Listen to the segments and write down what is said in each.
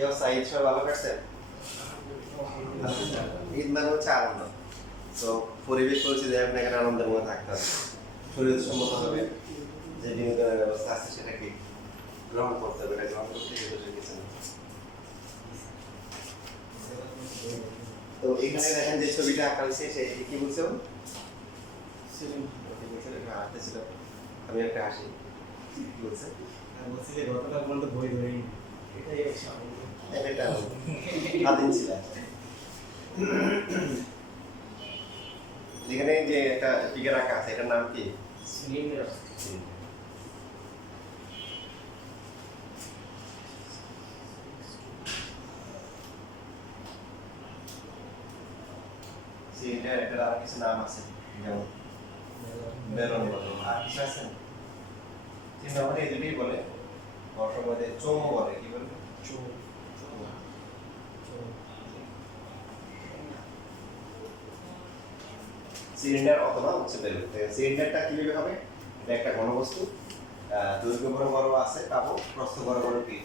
কেউ সাইড সব ভালো কাটছেন? ঈদ মানে হচ্ছে আনন্দ। তো পরিবেশ পরিস্থিতি আপনি এখানে আনন্দের মধ্যে থাকতে হবে, শরীর সম্মত হবে, যে বিনোদনের ব্যবস্থা আছে সেটাকে গ্রহণ করতে হবে, এটা গ্রহণ করতে গেলে কিছু না। তো এখানে দেখেন যে ছবিটা আঁকা হয়েছে সেটি কি বলছো? আমি একটা হাসি কি বলছে? বলছি যে গতকাল পর্যন্ত বই ধরেই এটাই এটা আদিন ছিল। এখানে যে একটা ফিগার আঁকা আছে এটার নাম কি? সিলিন্ডার। সিলিন্ডার এটার আর কিছু নাম আছে যেমন বেলন বলে, আর কিছু আছে চিন্তা মানে এই দুটোই বলে, বর্ষমধ্যে চোম বলে, কি বলবে? সিলিন্ডার অথবা হচ্ছে বেলুন। সিলিন্ডারটা কিভাবে হবে? এটা একটা ঘনবস্তু, দৈর্ঘ্য বরাবর আছে পাবো, প্রস্থ বরাবর কি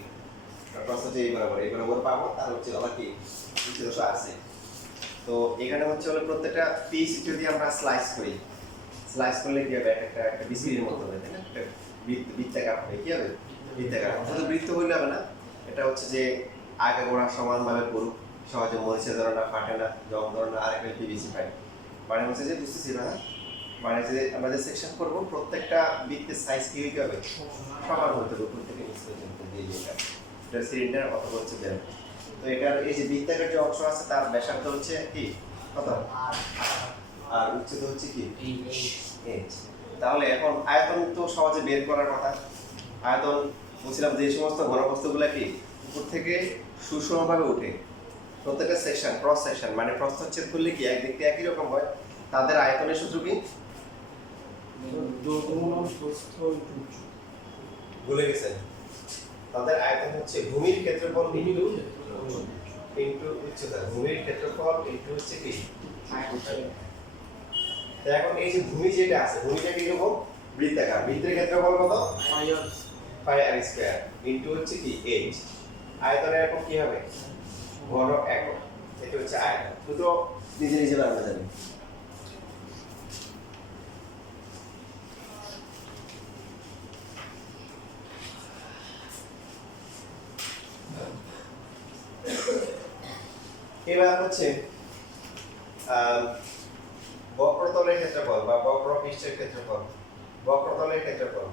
প্রস্থ যে এই বরাবর পাবো, তার হচ্ছে আবার কি উচ্চতা আছে। তো এখানে হচ্ছে হলো প্রত্যেকটা পিস যদি আমরা স্লাইস করি, স্লাইস করলে কি হবে? একটা একটা বিসির মতো হবে, তাই না? একটা বৃত্তাকার হবে, কি হবে? বৃত্তাকার। শুধু বৃত্ত হইলে হবে না, এটা হচ্ছে যে আগে গোড়া সমানভাবে পড়ুক, সহজে মরিচের ধরনা ফাটে না, জং ধরনা আর একটা পিভিসি পাই। মানে হচ্ছে যে বুঝতেছি না, মানে যে আমরা যে সেকশন করবো প্রত্যেকটা বৃত্তের সাইজ কি হইতে হবে? সমান হতে হবে, উপর থেকে নিচ পর্যন্ত দিয়ে এটা সিলিন্ডার অথবা হচ্ছে বেলুন। তো এটার এই যে বৃত্তাকার যে অংশ আছে তার ব্যাসার্ধ হচ্ছে কি কত? আর উচ্চতা হচ্ছে কি? h। তাহলে এখন আয়তন তো সহজে বের করার কথা। আয়তন বলছিলাম যে সমস্ত ঘনবস্তুগুলো কি উপর থেকে সুষমভাবে উঠে, প্রত্যেকটা সেকশন ক্রস সেকশন মানে প্রস্থচ্ছেদ করলে কি এক দিকতে একই রকম হয়, তাদের আয়তনের সূত্র কি? ভুলে গেছেন? তাদের আয়তন হচ্ছে ভূমির ক্ষেত্রফল ইনটু উচ্চতা, ভূমির ক্ষেত্রফল ইনটু হচ্ছে কি এখন এই যে ভূমি যেটা আছে, ভূমিটা কি রকম? বৃত্তাকার। বৃত্তের ক্ষেত্রফল কত? পাই আর স্কয়ার ইনটু হচ্ছে কি h। আয়তনের একক কি হবে? ঘন একক। এটা হচ্ছে আয়তন। দুটো নিজে নিজে বানানো যাবে। এবার হচ্ছে বক্রতলের ক্ষেত্রফল বা বক্র পৃষ্ঠের ক্ষেত্রফল। বক্রতলের ক্ষেত্রফল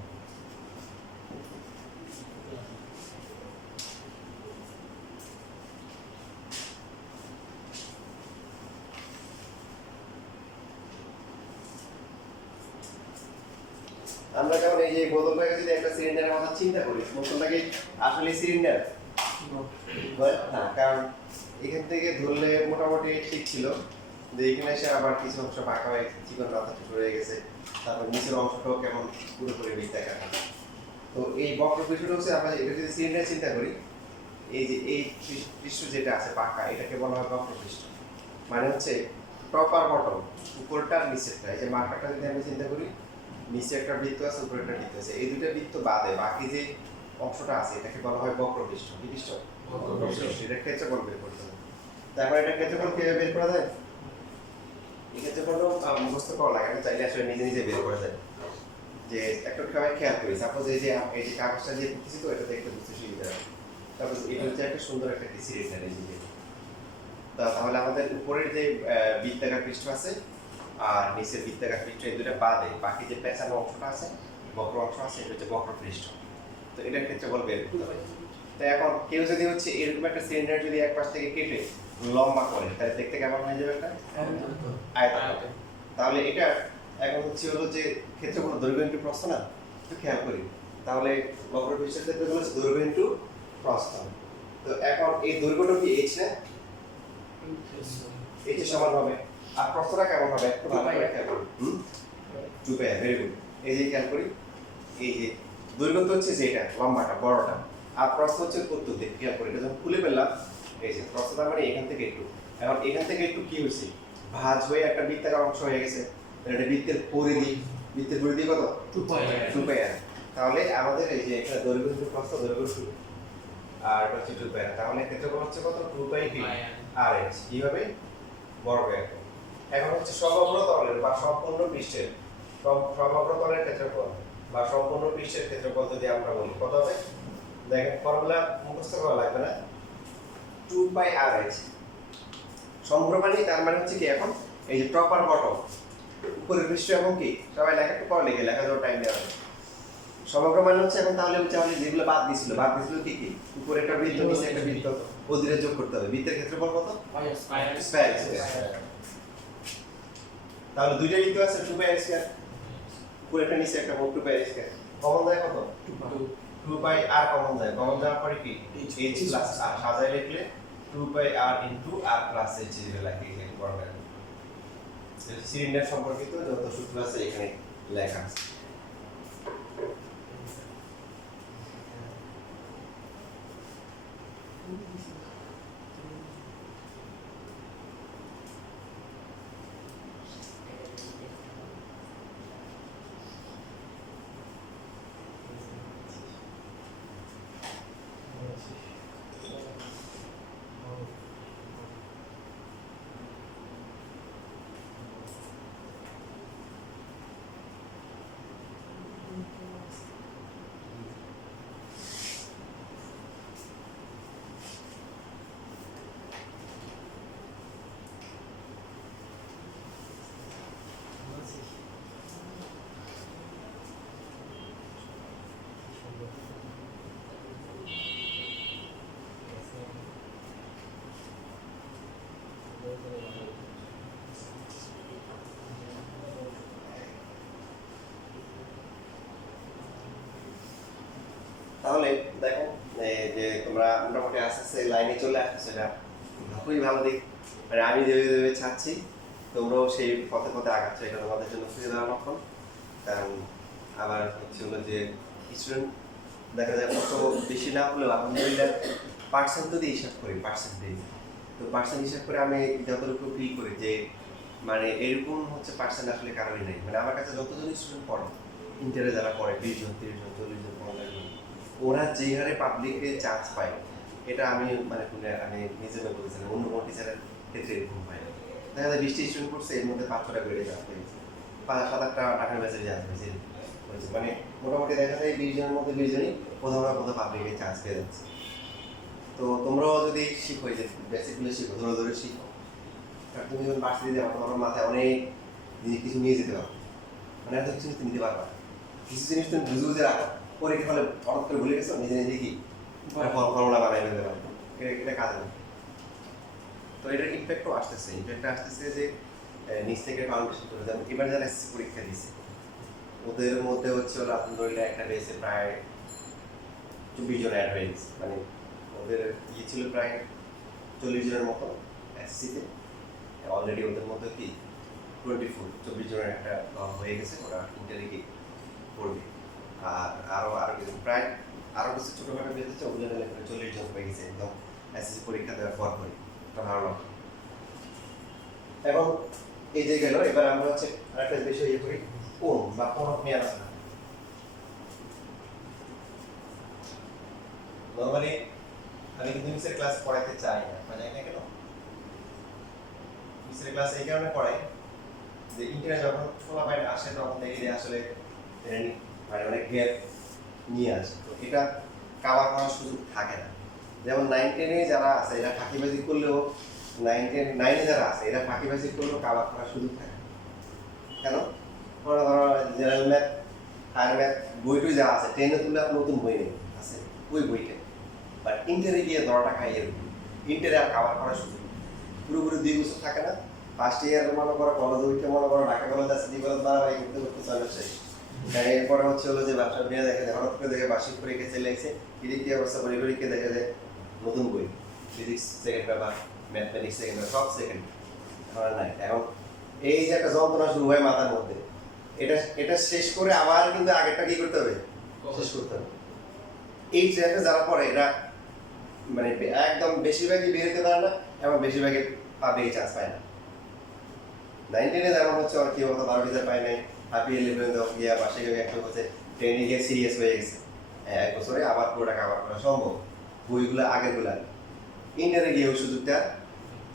আমরা যেমন এই যে বোতলটাকে যদি একটা সিলিন্ডারের কথা চিন্তা করি, বোতলটাকে আসলে সিলিন্ডার না, কারণ এখান থেকে ধরলে মোটামুটি ঠিক ছিল, যে এখানে এসে আবার কিছু অংশ বাঁকা হয়ে চিকন রাস্তা ছোট হয়ে গেছে, তারপর নিচের অংশটাও কেমন পুরোপুরি বৃত্তাকার। তো এই বক্রপৃষ্ঠটা হচ্ছে আমরা এটা যদি সিলিন্ডার চিন্তা করি, এই যে এই পৃষ্ঠ যেটা আছে পাকা, এটাকে বলা হয় বক্রপৃষ্ঠ। মানে হচ্ছে টপ আর বটম, উপরটা আর নিচেরটা। এই যে মার্কারটা যদি আমি চিন্তা করি, নিচে একটা বৃত্ত আছে, উপরে একটা বৃত্ত আছে, এই দুটো বৃত্ত বাদে বাকি যে অংশটা আছে এটাকে বলা হয় বক্রপৃষ্ঠ। কি পৃষ্ঠ? বক্রপৃষ্ঠ। এটা ক্ষেত্রফল বের করতে হবে। তারপর এটা ক্ষেত্রফল কিভাবে বের করা যায়? এই ক্ষেত্রফলও মুখস্থ করা লাগে না, চাইলে আসলে নিজে নিজে বের করা যায়। যে একটা সবাই খেয়াল করি, সাপোজ এই যে কাগজটা দিয়ে করতেছি, তো এটা দেখতে বুঝতে সুবিধা হয়। তারপর এটা হচ্ছে একটা সুন্দর একটা সিলিন্ডার, এই যে তাহলে আমাদের উপরের যে বৃত্তাকার পৃষ্ঠ আছে আর নিচের বৃত্তাকার পৃষ্ঠ, এই দুটো বাদে বাকি যে পেঁচানো অংশটা আছে, বক্র অংশ আছে, এটা হচ্ছে বক্রপৃষ্ঠ। তো এটার ক্ষেত্রে বল বের করতে হবে। তো এখন কেউ যদি হচ্ছে এরকম একটা সিলিন্ডার যদি এক পাশ থেকে কেটে লম্বা করে, তাহলে দেখতে কেমন হয়ে যাবে? একটা আয়তাকার। তাহলে এটা এখন হচ্ছে হলো যে ক্ষেত্রফল দৈর্ঘ্য ইনটু প্রস্থ না, একটু খেয়াল করি। তাহলে বক্রপৃষ্ঠের ক্ষেত্রে হলো দৈর্ঘ্য ইনটু প্রস্থ। তো এখন এই দৈর্ঘ্যটা কি h না? h এর সমান হবে। আর প্রস্থটা কেমন হবে? একটু ভালো করে খেয়াল করুন। 2 পাই, ভেরি গুড। এই যে খেয়াল করি, এই যে দৈর্ঘ্য তো হচ্ছে যেটা লম্বাটা বড়টা, আর প্রস্থ হচ্ছে কত দিক, খেয়াল করি। এটা যখন খুলে ফেললাম, এই যে প্রস্থটা মানে এখান থেকে একটু, এখন এখান থেকে একটু কি হয়েছে? ভাঁজ হয়ে একটা বৃত্তাকার অংশ হয়ে গেছে। এটা বৃত্তের পরিধি, বৃত্তের পরিধি কত? 2 পাই। তাহলে আমাদের এই যে এখানে দৈর্ঘ্য ইনটু প্রস্থ, দৈর্ঘ্য আর এটা হচ্ছে 2 পাই। তাহলে ক্ষেত্রফল হচ্ছে কত? 2 পাই কি আর এইচ। কি হবে? বর্গ একক। এখন হচ্ছে সমগ্র তলের বা সম্পূর্ণ পৃষ্ঠের সমগ্র তলের ক্ষেত্রফল বা সম্পূর্ণ পৃষ্ঠের ক্ষেত্রফল যদি আমরা বলি কত হবে? দেখেন ফর্মুলা মুখস্থ করা লাগবে না। 2 পাই আর এইচ সমগ্র মানে তার মানে হচ্ছে কি এখন এই যে টপ আর বটম উপরের পৃষ্ঠ এবং কি সবাই লেখা একটু পরে লিখে লেখা যাওয়ার টাইম দেওয়া হবে। সমগ্র মানে হচ্ছে এখন তাহলে যেগুলো বাদ দিছিল কি কি উপরে একটা বৃত্ত নিচে একটা বৃত্ত ওদের যোগ করতে হবে। বৃত্তের ক্ষেত্রফল কত? স্কয়ার। তাহলে দুইটা বৃত্ত আছে 2 পাই আর স্কয়ার, উপরে একটা নিচে একটা, মোট 2 পাই আর স্কয়ার। কমন যায় কত? 2 পাই আর কমন যায়। কমন যাওয়ার পরে কি h প্লাস r সাজায় লিখলে 2 পাই r into r plus h দিলে লাগে এখানে করবে। সিলিন্ডার সম্পর্কিত যত সূত্র আছে এখানে লেখা আছে। তাহলে দেখো যে তোমরা মোটামুটি আস্তে আস্তে লাইনে চলে আসছো, এটা খুবই ভালো দিক। মানে আমি যেভাবে চাচ্ছি তোমরাও সেই পথে পথে আগাচ্ছ, এটা তোমাদের জন্য সুবিধার লক্ষণ। কারণ আবার হচ্ছে হলো যে স্টুডেন্ট দেখা যায় কত বেশি না হলেও আলহামদুলিল্লাহ পার্সেন্ট যদি হিসাব করি পার্সেন্টেজ, তো পার্সেন্ট হিসাব করে আমি যতটুকু ফিল করি যে মানে এরকম হচ্ছে পার্সেন্ট আসলে কারোরই নেই। মানে আমার কাছে যতজন স্টুডেন্ট পড়ে ইন্টারে যারা পড়ে 20 জন 30 জন 40 জন 50 জন, ওরা যে হারে পাবলিকে চান্স পায় এটা আমি মানে আমি নিজে বলেছিলাম অন্য কোনো টিচারের ক্ষেত্রে এরকম পাই না। দেখা যায় 20টি স্টুডেন্ট পড়ছে এর মধ্যে 5-6টা গ্রেডে চান্স পেয়েছে, 5-7-8টা ঢাকা ব্যাচের চান্স পেয়েছে। মানে মোটামুটি দেখা যায় 20 জনের মধ্যে 20 জনই কোথাও না কোথাও পাবলিকে চান্স পেয়ে যাচ্ছে। তো তোমরাও যদি শিখো যে বেসিকগুলো শিখো, ধরে ধরে শিখো, আর তুমি যখন ভার্সিটি যাও তোমার মাথায় অনেক জিনিস কিছু নিয়ে যেতে পারো, মানে এত কিছু নিতে পারবা। কিছু জিনিস তুমি বুঝে বুঝে রাখো, পরীক্ষা হলে হঠাৎ করে ভুলে গেছো, নিজে নিজে কি ফর্মুলা বানাই ফেলতে পারো, এটা কাজে না। তো এটার ইম্প্যাক্টও আসতেছে যে নিচ থেকে ফাউন্ডেশন করে, যেমন এবার যারা এসএসসি পরীক্ষা দিচ্ছে ওদের মধ্যে হচ্ছে ওরা আলহামদুলিল্লাহ একটা বেসে প্রায় 24 জন অ্যাড হয়ে গেছে। মানে ওদের ছিল প্রায় 40 জনের মতো এসএসসিতে, অলরেডি ওদের মধ্যে কি 24 জনের একটা হয়ে গেছে, ওরা ইন্টারে কি পড়বে। আর আরো কিছু প্রায় আরো কিছু ছোটখাটো বেঁচেছে, ওগুলো 40 জন হয়ে গেছে একদম এসএসসি পরীক্ষা দেওয়ার পর করে। এটা ভালো লক্ষণ। এখন এই যে গেল, এবার আমরা হচ্ছে আরেকটা বিষয় ইয়ে করি, কোণ বা কোণক নিয়ে আলোচনা। নরমালি আমি কিন্তু মিসের ক্লাস পড়াইতে চাই না, মানে কেন মিসের ক্লাস এই কারণে পড়াই যে ইন্টারে যখন ফলাফল আসে তখন দেখি যে আসলে মানে অনেক গ্যাপ নিয়ে আসে, তো এটা কাভার করার সুযোগ থাকে না। যেমন 9-10-এ যারা আছে এরা ফাঁকিবাজি করলেও 9-10-9-এ যারা আছে এরা ফাঁকিবাজি করলেও কাভার করার সুযোগ থাকে। কেন? ধরো জেনারেল ম্যাথ, হায়ার ম্যাথ বইটই যা আছে 10-এ তুলে আর নতুন বই নেই আছে ওই বইটা, বাট ইন্টারে গিয়ে ধরাটা খাই এরকম ইন্টারে আর কাভার করার সুযোগ পুরোপুরি 2 বছর থাকে না। ফার্স্ট ইয়ার মনে করো কলেজ উঠে মনে করো ঢাকা কলেজ আছে, কলেজ ধারাবাহিক করতে করতে চলে আসে। এরপরে হচ্ছে হলো যে ব্যবসা নিয়ে দেখে হঠাৎ করে দেখে বার্ষিক পরীক্ষা চলে এসেছে, কি অবস্থা পরীক্ষা দেখে যে নতুন বই physics second paper, mathematics second paper, সব সেকেন্ড নাই। এখন এই যে একটা যন্ত্রণা শুরু হয় মাথার মধ্যে, এটা শেষ করে আবার কিন্তু আগেরটা কি করতে হবে, শেষ করতে হবে। এই ট্র্যাকে যারা পড়ে এরা মানে একদম বেশিরভাগই বের হতে পারে না এবং বেশিরভাগই পাবলিক চান্স পায় না। 9-10-এ যেমন হচ্ছে আর কি বলতো 12 টিচার পায় নাই, হ্যাপি 11 গিয়া পাশে গিয়ে একটা হচ্ছে ট্রেনে গিয়ে সিরিয়াস হয়ে গেছে, 1 বছরে আবার পুরোটা কাভার করা সম্ভব। বইগুলো আগেরগুলা ইন্টারে গিয়ে ওই সুযোগটা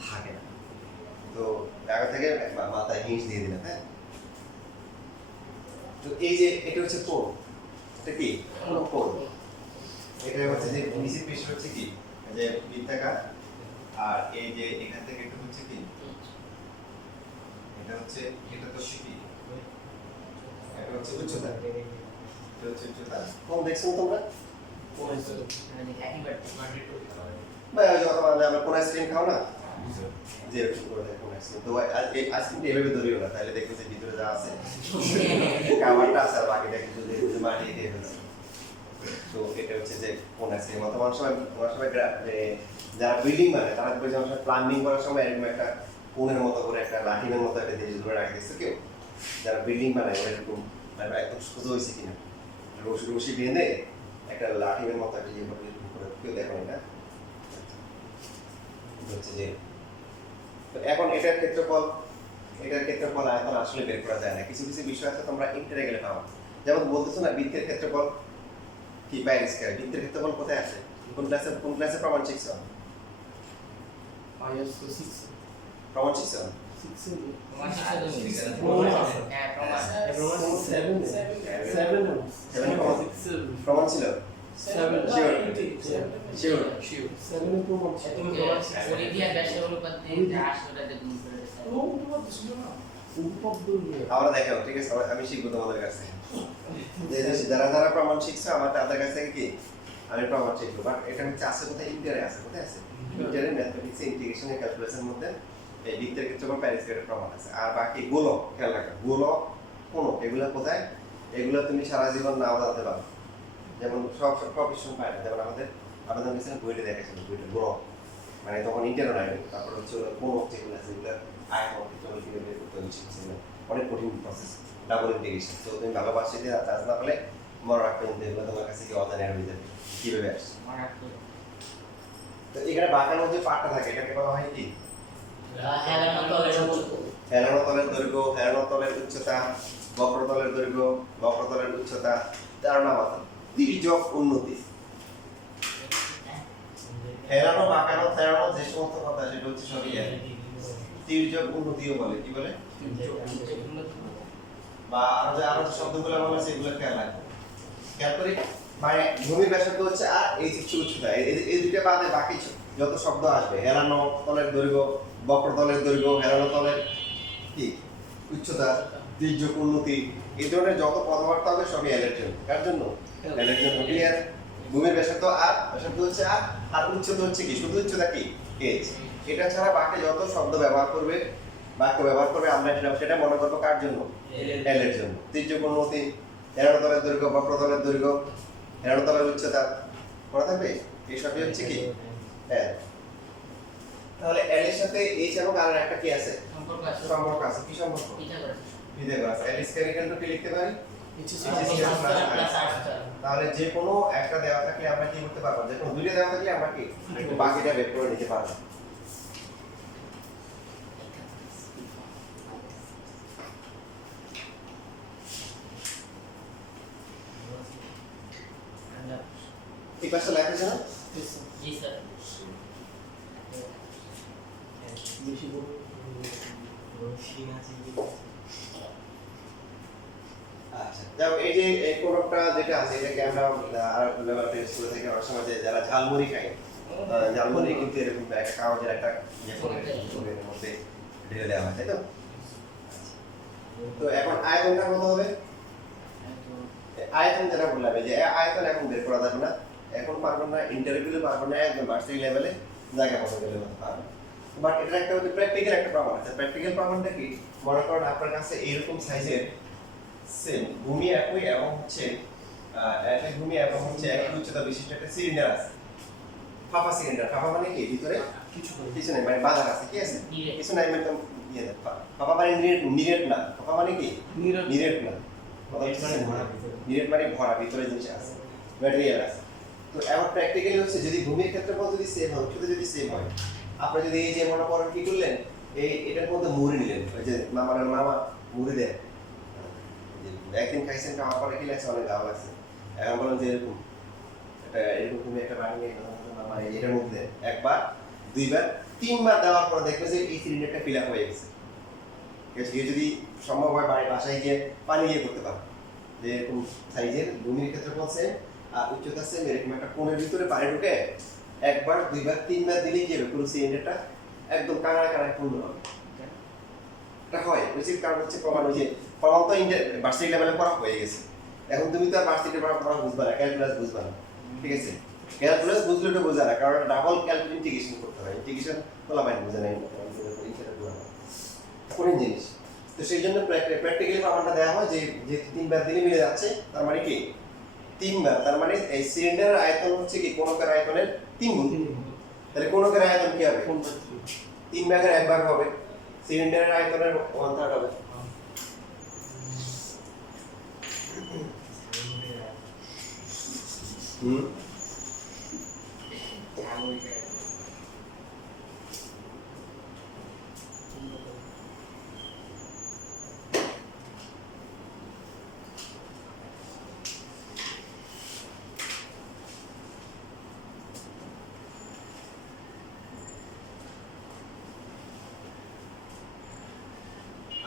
থাকে না। তো আগে থেকে মাথায় হিংস দিয়ে দিলাম। হ্যাঁ, তো এই যে এটা হচ্ছে কোণ, এটা কি কোণ, এটা হচ্ছে যে নিচের পেশ হচ্ছে কি যে বৃত্তাকার, আর এই যে এখান থেকে এটা হচ্ছে কি, এটা হচ্ছে কি, এটা হচ্ছে উচ্চতা, এটা হচ্ছে উচ্চতা। কোণ দেখছো তোমরা? ভাই ওই যখন আমরা কোন আইসক্রিম খাও না, যে এরকম করে দেয় কোন আইসক্রিম, তো এই আইসক্রিমটা এভাবে ধরিও না, তাহলে দেখবে যে ভিতরে যা আছে খাবারটা আছে আর বাকিটা কিন্তু দেখবে যে মাটি দিয়ে ফেলছে। তো এটা হচ্ছে যে কোন আইসক্রিম, অথবা অনেক সময় যারা বিল্ডিং বানায় তারা দেখবে যে অনেক সময় প্লাম্বিং করার সময় এরকম একটা কোণের মতো করে একটা লাঠিমের মতো একটা জিনিস ধরে রাখে দিচ্ছে কেউ, যারা বিল্ডিং বানায় এরকম একদম সোজা হয়েছে কিনা রশি বেঁধে একটা লাঠিমের মতো একটা ইয়ে করে, কেউ দেখো না হচ্ছে যে। তো এখন এটার ক্ষেত্রফল আয়তন আসলে বের করা যায় না, কিছু কিছু বিষয় আছে তোমরা ইন্টারে গেলে পাও। যেমন বলতেছো না বৃত্তের ক্ষেত্রফল কি পাই স্কয়ার, বৃত্তের ক্ষেত্রফল কোথায় আছে, কোন ক্লাসে প্রমাণ শিখছো? প্রমাণ শিখছো? প্রমাণ ছিল আমরা দেখাও, ঠিক আছে? আমি শিখবো তোমাদের কাছে, যারা প্রমাণ শিখছো আমার তাদের কাছ থেকে কি আমি প্রমাণ শিখবো। বাট এটা হচ্ছে আছে কোথায়, ইন্টারে আছে। কোথায় আছে? ইন্টারে ম্যাথমেটিক্স ইন্টিগ্রেশন এন্ড ক্যালকুলাসের মধ্যে এই বৃত্তের ক্ষেত্রফল প্যারিস স্কয়ারের প্রমাণ আছে। আর বাকি গোলক, খেয়াল রাখো গোলক কোণক এগুলো কোথায়, এগুলো তুমি সারা জীবন নাও জানতে পারো। যেমন সব প্রফেশন পায় না, যেমন আমাদের কাছে বইটা দেখাচ্ছিল, বইটা গোলক মানে তখন ইন্টারও নাই, তারপর হচ্ছে কোণক যেগুলো আছে এগুলো আয়তন ক্ষেত্রফল কিভাবে বের করতে হবে শিখছিল, অনেক কঠিন প্রসেস, ডাবল ইন্টিগ্রেশন। তো তুমি ভালোবাসি দিয়ে চার্জ না পেলে মনে রাখতে কিন্তু এগুলো তোমার কাছে কি অজানা হয়ে যাবে কিভাবে আসছে। তো এখানে বাঁকার মধ্যে পাটটা থাকে, এটাকে বলা হয় কি হেলানো তলের দৈর্ঘ্য, হেলানো তলের উচ্চতা, বক্রতলের দৈর্ঘ্য, বক্রতলের উচ্চতা, তার নাম আছে তির্যক উন্নতি। হেলানো বাঁকানো তেরানো যে সমস্ত কথা সেটা হচ্ছে সবই তির্যক উন্নতিও বলে। কি বলে? বা আরো যে শব্দগুলো বলা আছে এগুলো খেয়াল রাখো। খেয়াল করি মানে ভূমির ব্যাসার্ধ হচ্ছে আর এই হচ্ছে উচ্চতা, এই দুটো বাদে বাকি যত শব্দ আসবে হেলানো তলের দৈর্ঘ্য, বক্রতলের দৈর্ঘ্য, হেলানো তলের কি উচ্চতা, তির্যক উন্নতি, এই ধরনের যত কথাবার্তা হবে সবই এর জন্য। কার জন্য? এর জন্য। ক্লিয়ার? ভূমির ব্যাসার্ধ আর ব্যাসার্ধ হচ্ছে আর উচ্চতা হচ্ছে কি শুধু উচ্চতা কি এইচ। এটা ছাড়া বাকি যত শব্দ ব্যবহার করবে, বাক্য ব্যবহার করবে আমরা সেটা মনে করবো কার জন্য? এল এর জন্য। তির্যক উন্নতি, হেলানো তলের দৈর্ঘ্য, বক্রতলের দৈর্ঘ্য, হেলানো তলের উচ্চতা মনে থাকবে, এই সবই হচ্ছে কি এল। তাহলে এল এর সাথে এইচ এবং আর একটা কি আছে? সম্পর্ক আছে। কি সম্পর্ক? Pythagoras. L square equal to কি লিখতে পারি? তাহলে যে কোনো একটা দেওয়া থাকলে আমরা কি করতে পারবো, যে কোনো দুইটা দেওয়া থাকলে আমরা কি বাকিটা বের করে নিতে পারবো। এই পাশে লেখা আছে না? জি স্যার। আচ্ছা, যাও এই যে এই কোনটা যেটা আছে এটাকে আমরা আর লেভেল টেস্ট করে থাকি অনেক সময়, যে যারা ঝালমুড়ি খায়, ঝালমুড়ি কিন্তু এরকম একটা কাগজের একটা ইয়ে করে এর মধ্যে ঢেলে দেওয়া হয়, তাই তো? তো এখন আয়তনটা কত হবে? আয়তন যেটা বললাম যে আয়তন এখন বের করা যাবে না, এখন পারবো না, ইন্টারভিউতে পারবো না, একদম ভার্সিটি লেভেলে জায়গা মতো গেলে পারবো। বাট এটা একটা হচ্ছে প্র্যাকটিক্যাল একটা প্রমাণ আছে। প্র্যাকটিক্যাল প্রমাণটা কি? মনে করেন আপনার কাছে এরকম সাইজের সেম ভূমি একই এবং হচ্ছে একই ভূমি এবং হচ্ছে একই উচ্চতা বিশিষ্ট একটা সিলিন্ডার আছে। ফাঁপা সিলিন্ডার, ফাঁপা মানে কি ভিতরে কিছু নেই, মানে বাধা আছে, কি আছে? কিছু নাই, মানে ইয়ে ফাঁপা মানে নিরেট না, ফাঁপা মানে কি নিরেট না, নিরেট মানে ভরা, ভিতরে জিনিস আছে, ম্যাটেরিয়াল আছে। তো এখন প্র্যাকটিক্যালি হচ্ছে যদি ভূমির ক্ষেত্রফল যদি সেম হয়, উচ্চতা যদি সেম হয়, আপনি যদি এই যে মনে করেন কি করলেন, এটার মধ্যে মুড়ি নিলেন, ওই যে মামা মুড়ি দেয়, একদিন খাইছেন, খাওয়ার পরে কি লাগছে? অনেক ভালো লাগছে। এখন বলেন যে এরকম এটা এরকম তুমি একটা বাড়ি নিয়ে মানে এটার মধ্যে একবার দুইবার তিনবার দেওয়ার পর দেখবে যে এই সিলিন্ডারটা ফিল আপ হয়ে গেছে। ঠিক আছে, কেউ যদি সম্ভব হয় বাড়ির বাসায় গিয়ে পানি ইয়ে করতে পারো, যে এরকম সাইজের ভূমির ক্ষেত্রে পৌঁছে আর উচ্চতা আছে এরকম একটা কোণের ভিতরে পানি ঢুকে একবার দুইবার তিনবার দিলেই কি হবে পুরো সিলিন্ডারটা একদম কানায় কানায় পূর্ণ হবে। এটা হয় উচিত, কারণ হচ্ছে প্রমাণ ওই যে প্রমাণ তো ভার্সিটি লেভেলে পড়া হয়ে গেছে। এখন তুমি তো আর ভার্সিটি পড়া বুঝবা না, ক্যালকুলাস বুঝবা না, ঠিক আছে? ক্যালকুলাস বুঝলে তো বোঝা না, কারণ ডাবল ক্যালকুলেট ইন্টিগ্রেশন করতে হয়। ইন্টিগ্রেশন বলা বাইরে বোঝা নাই কোন জিনিস। তো সেই জন্য প্র্যাকটিক্যালি প্রমাণটা দেওয়া হয় যে যেহেতু তিনবার দিলে মিলে যাচ্ছে, তার মানে কি তিনবার, তার মানে এই সিলিন্ডারের আয়তন হচ্ছে কি কোণকের আয়তনের 3 গুণ। তাহলে কোণকের আয়তন কি হবে? 3 ভাগের 1 ভাগ হবে, সিলিন্ডারের আয়তনের 1/3 হবে।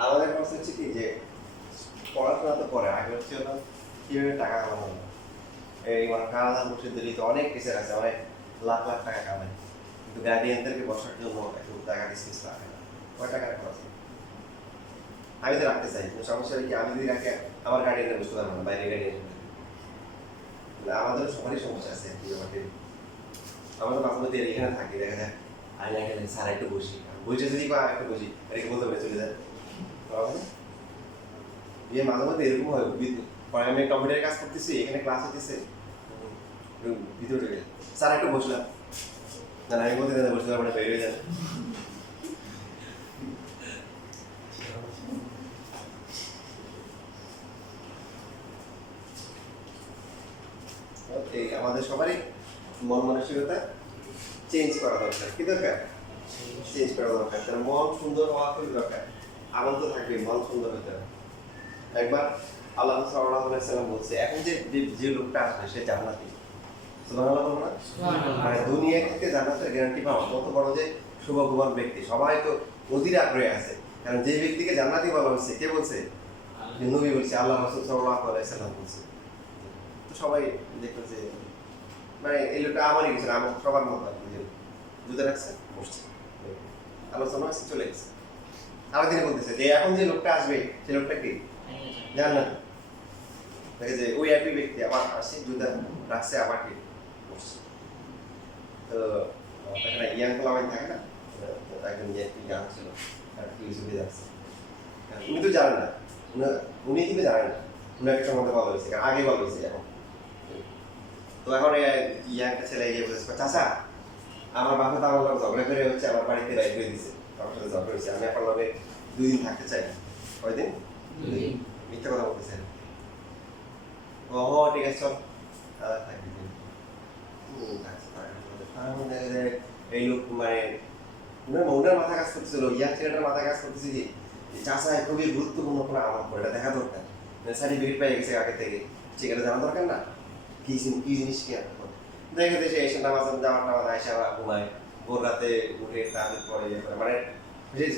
আমাদের কথা হচ্ছে কি যে পড়াশোনা তো করে, আগে হচ্ছে হলো কিভাবে টাকা কামানো। এই মানে কানাডা বসে দিল্লি তো অনেক টিচার আছে, অনেক লাখ লাখ টাকা কামায়, কিন্তু গার্ডিয়ানদেরকে বসার জন্য একটু টাকা স্পেস রাখে না। কয় টাকা খরচ? আমি তো রাখতে চাই, কিন্তু সমস্যা কি আমি যদি রাখি আমার গার্ডিয়ানরা বুঝতে পারবো না, বাইরে গার্ডিয়ান। আমাদের সবারই সমস্যা আছে কি ব্যাপারটি। আমাদের মাঝে মধ্যে এখানে থাকি, দেখা যায় আইনা গেলে স্যার একটু বসি, বইটা যদি একটু বসি এটাকে বলতে পারে চলে যায়। ইয়ে মাঝে মধ্যে এরকম হয়, আমি কম্পিউটারে কাজ করতেছি, এখানে ক্লাস হতেছে, ভিতরে ঢুকে স্যার একটু বসলাম, না আমি বলতে দেন বসলাম, মানে বের হয়ে যান। এই আমাদের সবারই মন মানসিকতা চেঞ্জ করা দরকার। কি দরকার? চেঞ্জ করা দরকার। তার মন সুন্দর হওয়া খুবই দরকার। আনন্দ থাকবে, মন সুন্দর হতে হবে। একবার আল্লাহ সাল্লাল্লাহু আলাইহি সাল্লাম বলছে, এখন যে লোকটা আসবে সে জান্নাতি। সুবহানাল্লাহ বলবো না? মানে দুনিয়া থেকে জান্নাতের গ্যারান্টি পাওয়া কত বড় যে শুভগুমান ব্যক্তি। সবাই তো অধীর আগ্রহে আছে, কারণ যে ব্যক্তিকে জান্নাতি বলা হচ্ছে কে বলছে? নবী বলছে, আল্লাহ রাসূল সাল্লাল্লাহু আলাইহি সাল্লাম বলছে। তো সবাই দেখলো যে মানে এই লোকটা আমারই কিছু না, আমার সবার মতো আর কি, বুঝতে রাখছে, বসছে, আলোচনা হচ্ছে, চলে গেছে। আরেকদিনে বলতেছে যে এখন যে লোকটা আসবে সে লোকটা কি? জান্নাতি। দেখে যে ওই একই ব্যক্তি আবার আসছে, জুতা রাখছে, আবার কি বসছে। তো এখানে ইয়াং ক্লাবেন থাকে না, একজন ইয়াং ছিল, আর কি সুবিধা যাচ্ছে, উনি তো জানেন না, উনি কিন্তু জানেন না, উনাকে সম্বন্ধে বলা হয়েছে, কারণ আগে বলা হয়েছে এখন। তো এখন ইয়াংটা ছেলে গিয়ে বলেছে, চাচা আমার বাবা তো আমার ঝগড়া করে হচ্ছে আমার বাড়িতে রাইট করে দিছে, আমার সাথে ঝগড়া হয়েছে, আমি আপনার লগে 2 দিন থাকতে চাই। কয়দিন? 2 দিন। মিথ্যা কথা বলতেছেন? ও ঠিক আছে চল থাকবি। এই লোক মানে ওনার মাথা কাজ করতেছিল, ইয়াং ছেলেটার মাথা কাজ করতেছে যে চাচা খুবই গুরুত্বপূর্ণ কোনো আমার এটা দেখা দরকার, সার্টিফিকেট পেয়ে গেছে আগে থেকে, সেটা জানা দরকার না, কি জিনিস কি দেখে দেশে এসে নামাজ আয়সা ঘুমায়, ভোর রাতে উঠে তাদের পরে মানে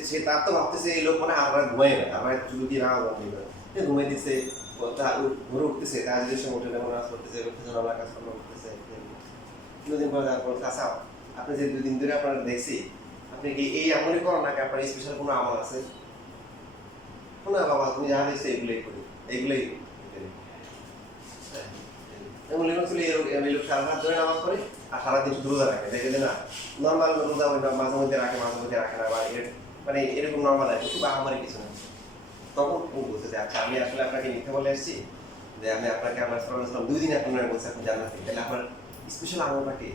সে তার তো ভাবতেছে এই লোক মানে আর ঘুমায় না, আমার চুলু দিয়ে নামাজ ঘুমাই দিচ্ছে, ঘুরে উঠতেছে, কাজের সময় উঠে নামাজ পড়তেছে, আমার কাজ কর্ম করতেছে। 2 দিন পরে তারপর চাচা আপনি যে 2 দিন ধরে আপনার দেখছি, আপনি কি এই আমলই করেন নাকি আপনার স্পেশাল কোনো আমল আছে? না বাবা তুমি যা দিচ্ছে এগুলোই করি, এগুলোই এমনি লোক সারা রাত ধরে নামাজ পড়ে আর সারাদিন শুধু রোজা রাখে, দেখে যে না নর্মাল রোজা ওই মাঝে মধ্যে রাখে, মাঝে মধ্যে রাখে না, বা মানে এরকম নর্মাল আছে, খুব আহামারি কিছু না। তখন ও বলছে যে আচ্ছা আমি আসলে আপনাকে মিথ্যা বলে এসেছি, যে আমি আপনাকে আমার সাল্লাল্লাহু 2 দিন আপনার বলছে আপনি জান্নাতি, তাহলে আপনার স্পেশাল আমলটা কি?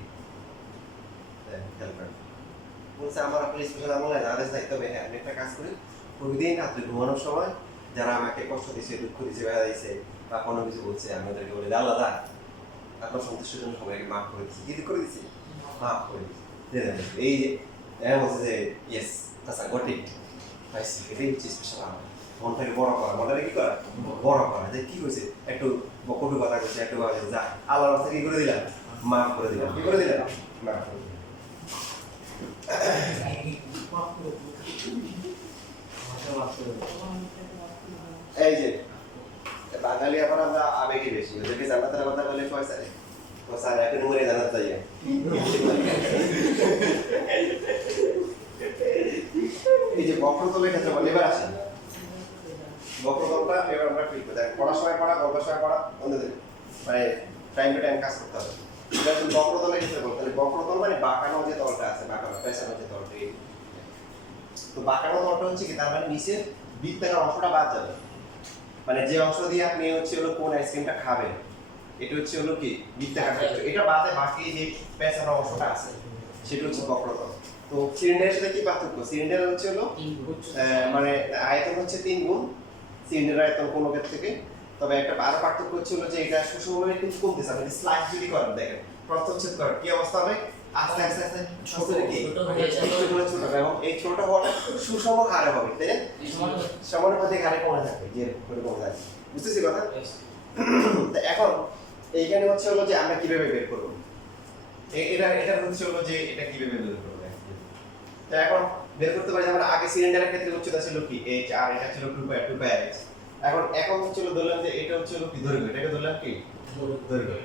বলছে আমার আপনার স্পেশাল আমল নাই, আদেশ নাই, তবে হ্যাঁ আমি একটা কাজ করি, প্রতিদিন রাত্রে ঘুমানোর সময় যারা আমাকে কষ্ট দিচ্ছে, দুঃখ দিচ্ছে, ব্যথা দিচ্ছে বা কোনো কিছু বলছে, আমি ওদেরকে বলি আল্লাহ দা আপনার সন্তুষ্টির জন্য সবাইকে মাফ করে দিচ্ছি। কি করে দিচ্ছি? মাফ করে দিচ্ছি। এই যে বলছে যে ইয়েস আচ্ছা গটিক পাইছি, এটাই হচ্ছে স্পেশাল আমল। মনটাকে বড় করা, মনটাকে কি করা? বড় করা, যে কি হয়েছে একটু কটু কথা করছে, একটু যা আল্লাহর রাস্তা কি করে দিলাম, মার্ক করে দিলাম। কি করে দিলাম? মার্ক করে দিলাম। এই যে বাঙালি আবার আমরা আবেগে বেশি, ওদেরকে জান্নাতের কথা বলে পয়সা নেই, তো স্যার এখন মরে জান্নাত যাই। এই যে বক্রতলের ক্ষেত্রে বলে, এবার আসেন বক্রতলটা এবার আমরা ঠিক করে পড়ার সময় পড়া, গল্পের সময় পড়া বন্ধুদের মানে টাইম টু টাইম কাজ করতে হবে। এটা হচ্ছে বক্রতলের ক্ষেত্রে বলতে হবে, বক্রতল মানে বাঁকানো যে তলটা আছে, বাঁকানো পেছানো যে তলটা, তো বাঁকানো তলটা হচ্ছে কি, তার মানে নিচের বৃত্তাকার অংশটা বাদ যাবে, মানে যে অংশ দিয়ে আপনি হচ্ছে হলো কোন আইসক্রিমটা খাবেন এটা হচ্ছে হলো কি বৃত্তাকার, এটা বাদে বাকি যে পেছানো অংশটা আছে সেটা হচ্ছে বক্রতল। তো সিলিন্ডারের সাথে কি পার্থক্য? সিলিন্ডার হচ্ছে হলো মানে আয়তন হচ্ছে 3 গুণ সিলিন্ডারের আয়তন কোণকের থেকে, তবে একটা আরো পার্থক্য হচ্ছে হলো যে এটা সুষমভাবে কিন্তু কমতেছে। আপনি স্লাইড যদি করেন দেখেন প্রস্থচ্ছেদ করেন কি অবস্থা হবে, আস্তে আস্তে আস্তে ছোট কি ছোট এবং এই ছোট হওয়াটা সুষম হারে হবে, তাই না? সমানুপাতিক হারে কমে থাকবে, যে করে কমে থাকবে, বুঝতেছি কথা? তো এখন এইখানে হচ্ছে হলো যে আমরা কিভাবে বের করব, এটা হচ্ছে হলো যে এটা কিভাবে বের করব। তো এখন বের করতে পারি আমরা আগে সিলিন্ডারের ক্ষেত্রে উচ্চতা ছিল কি h, আর এটা ছিল 2πr h। এখন হচ্ছে হলো ধরলাম যে এটা হচ্ছে হলো কি দৈর্ঘ্য, এটাকে ধরলাম কি দৈর্ঘ্য।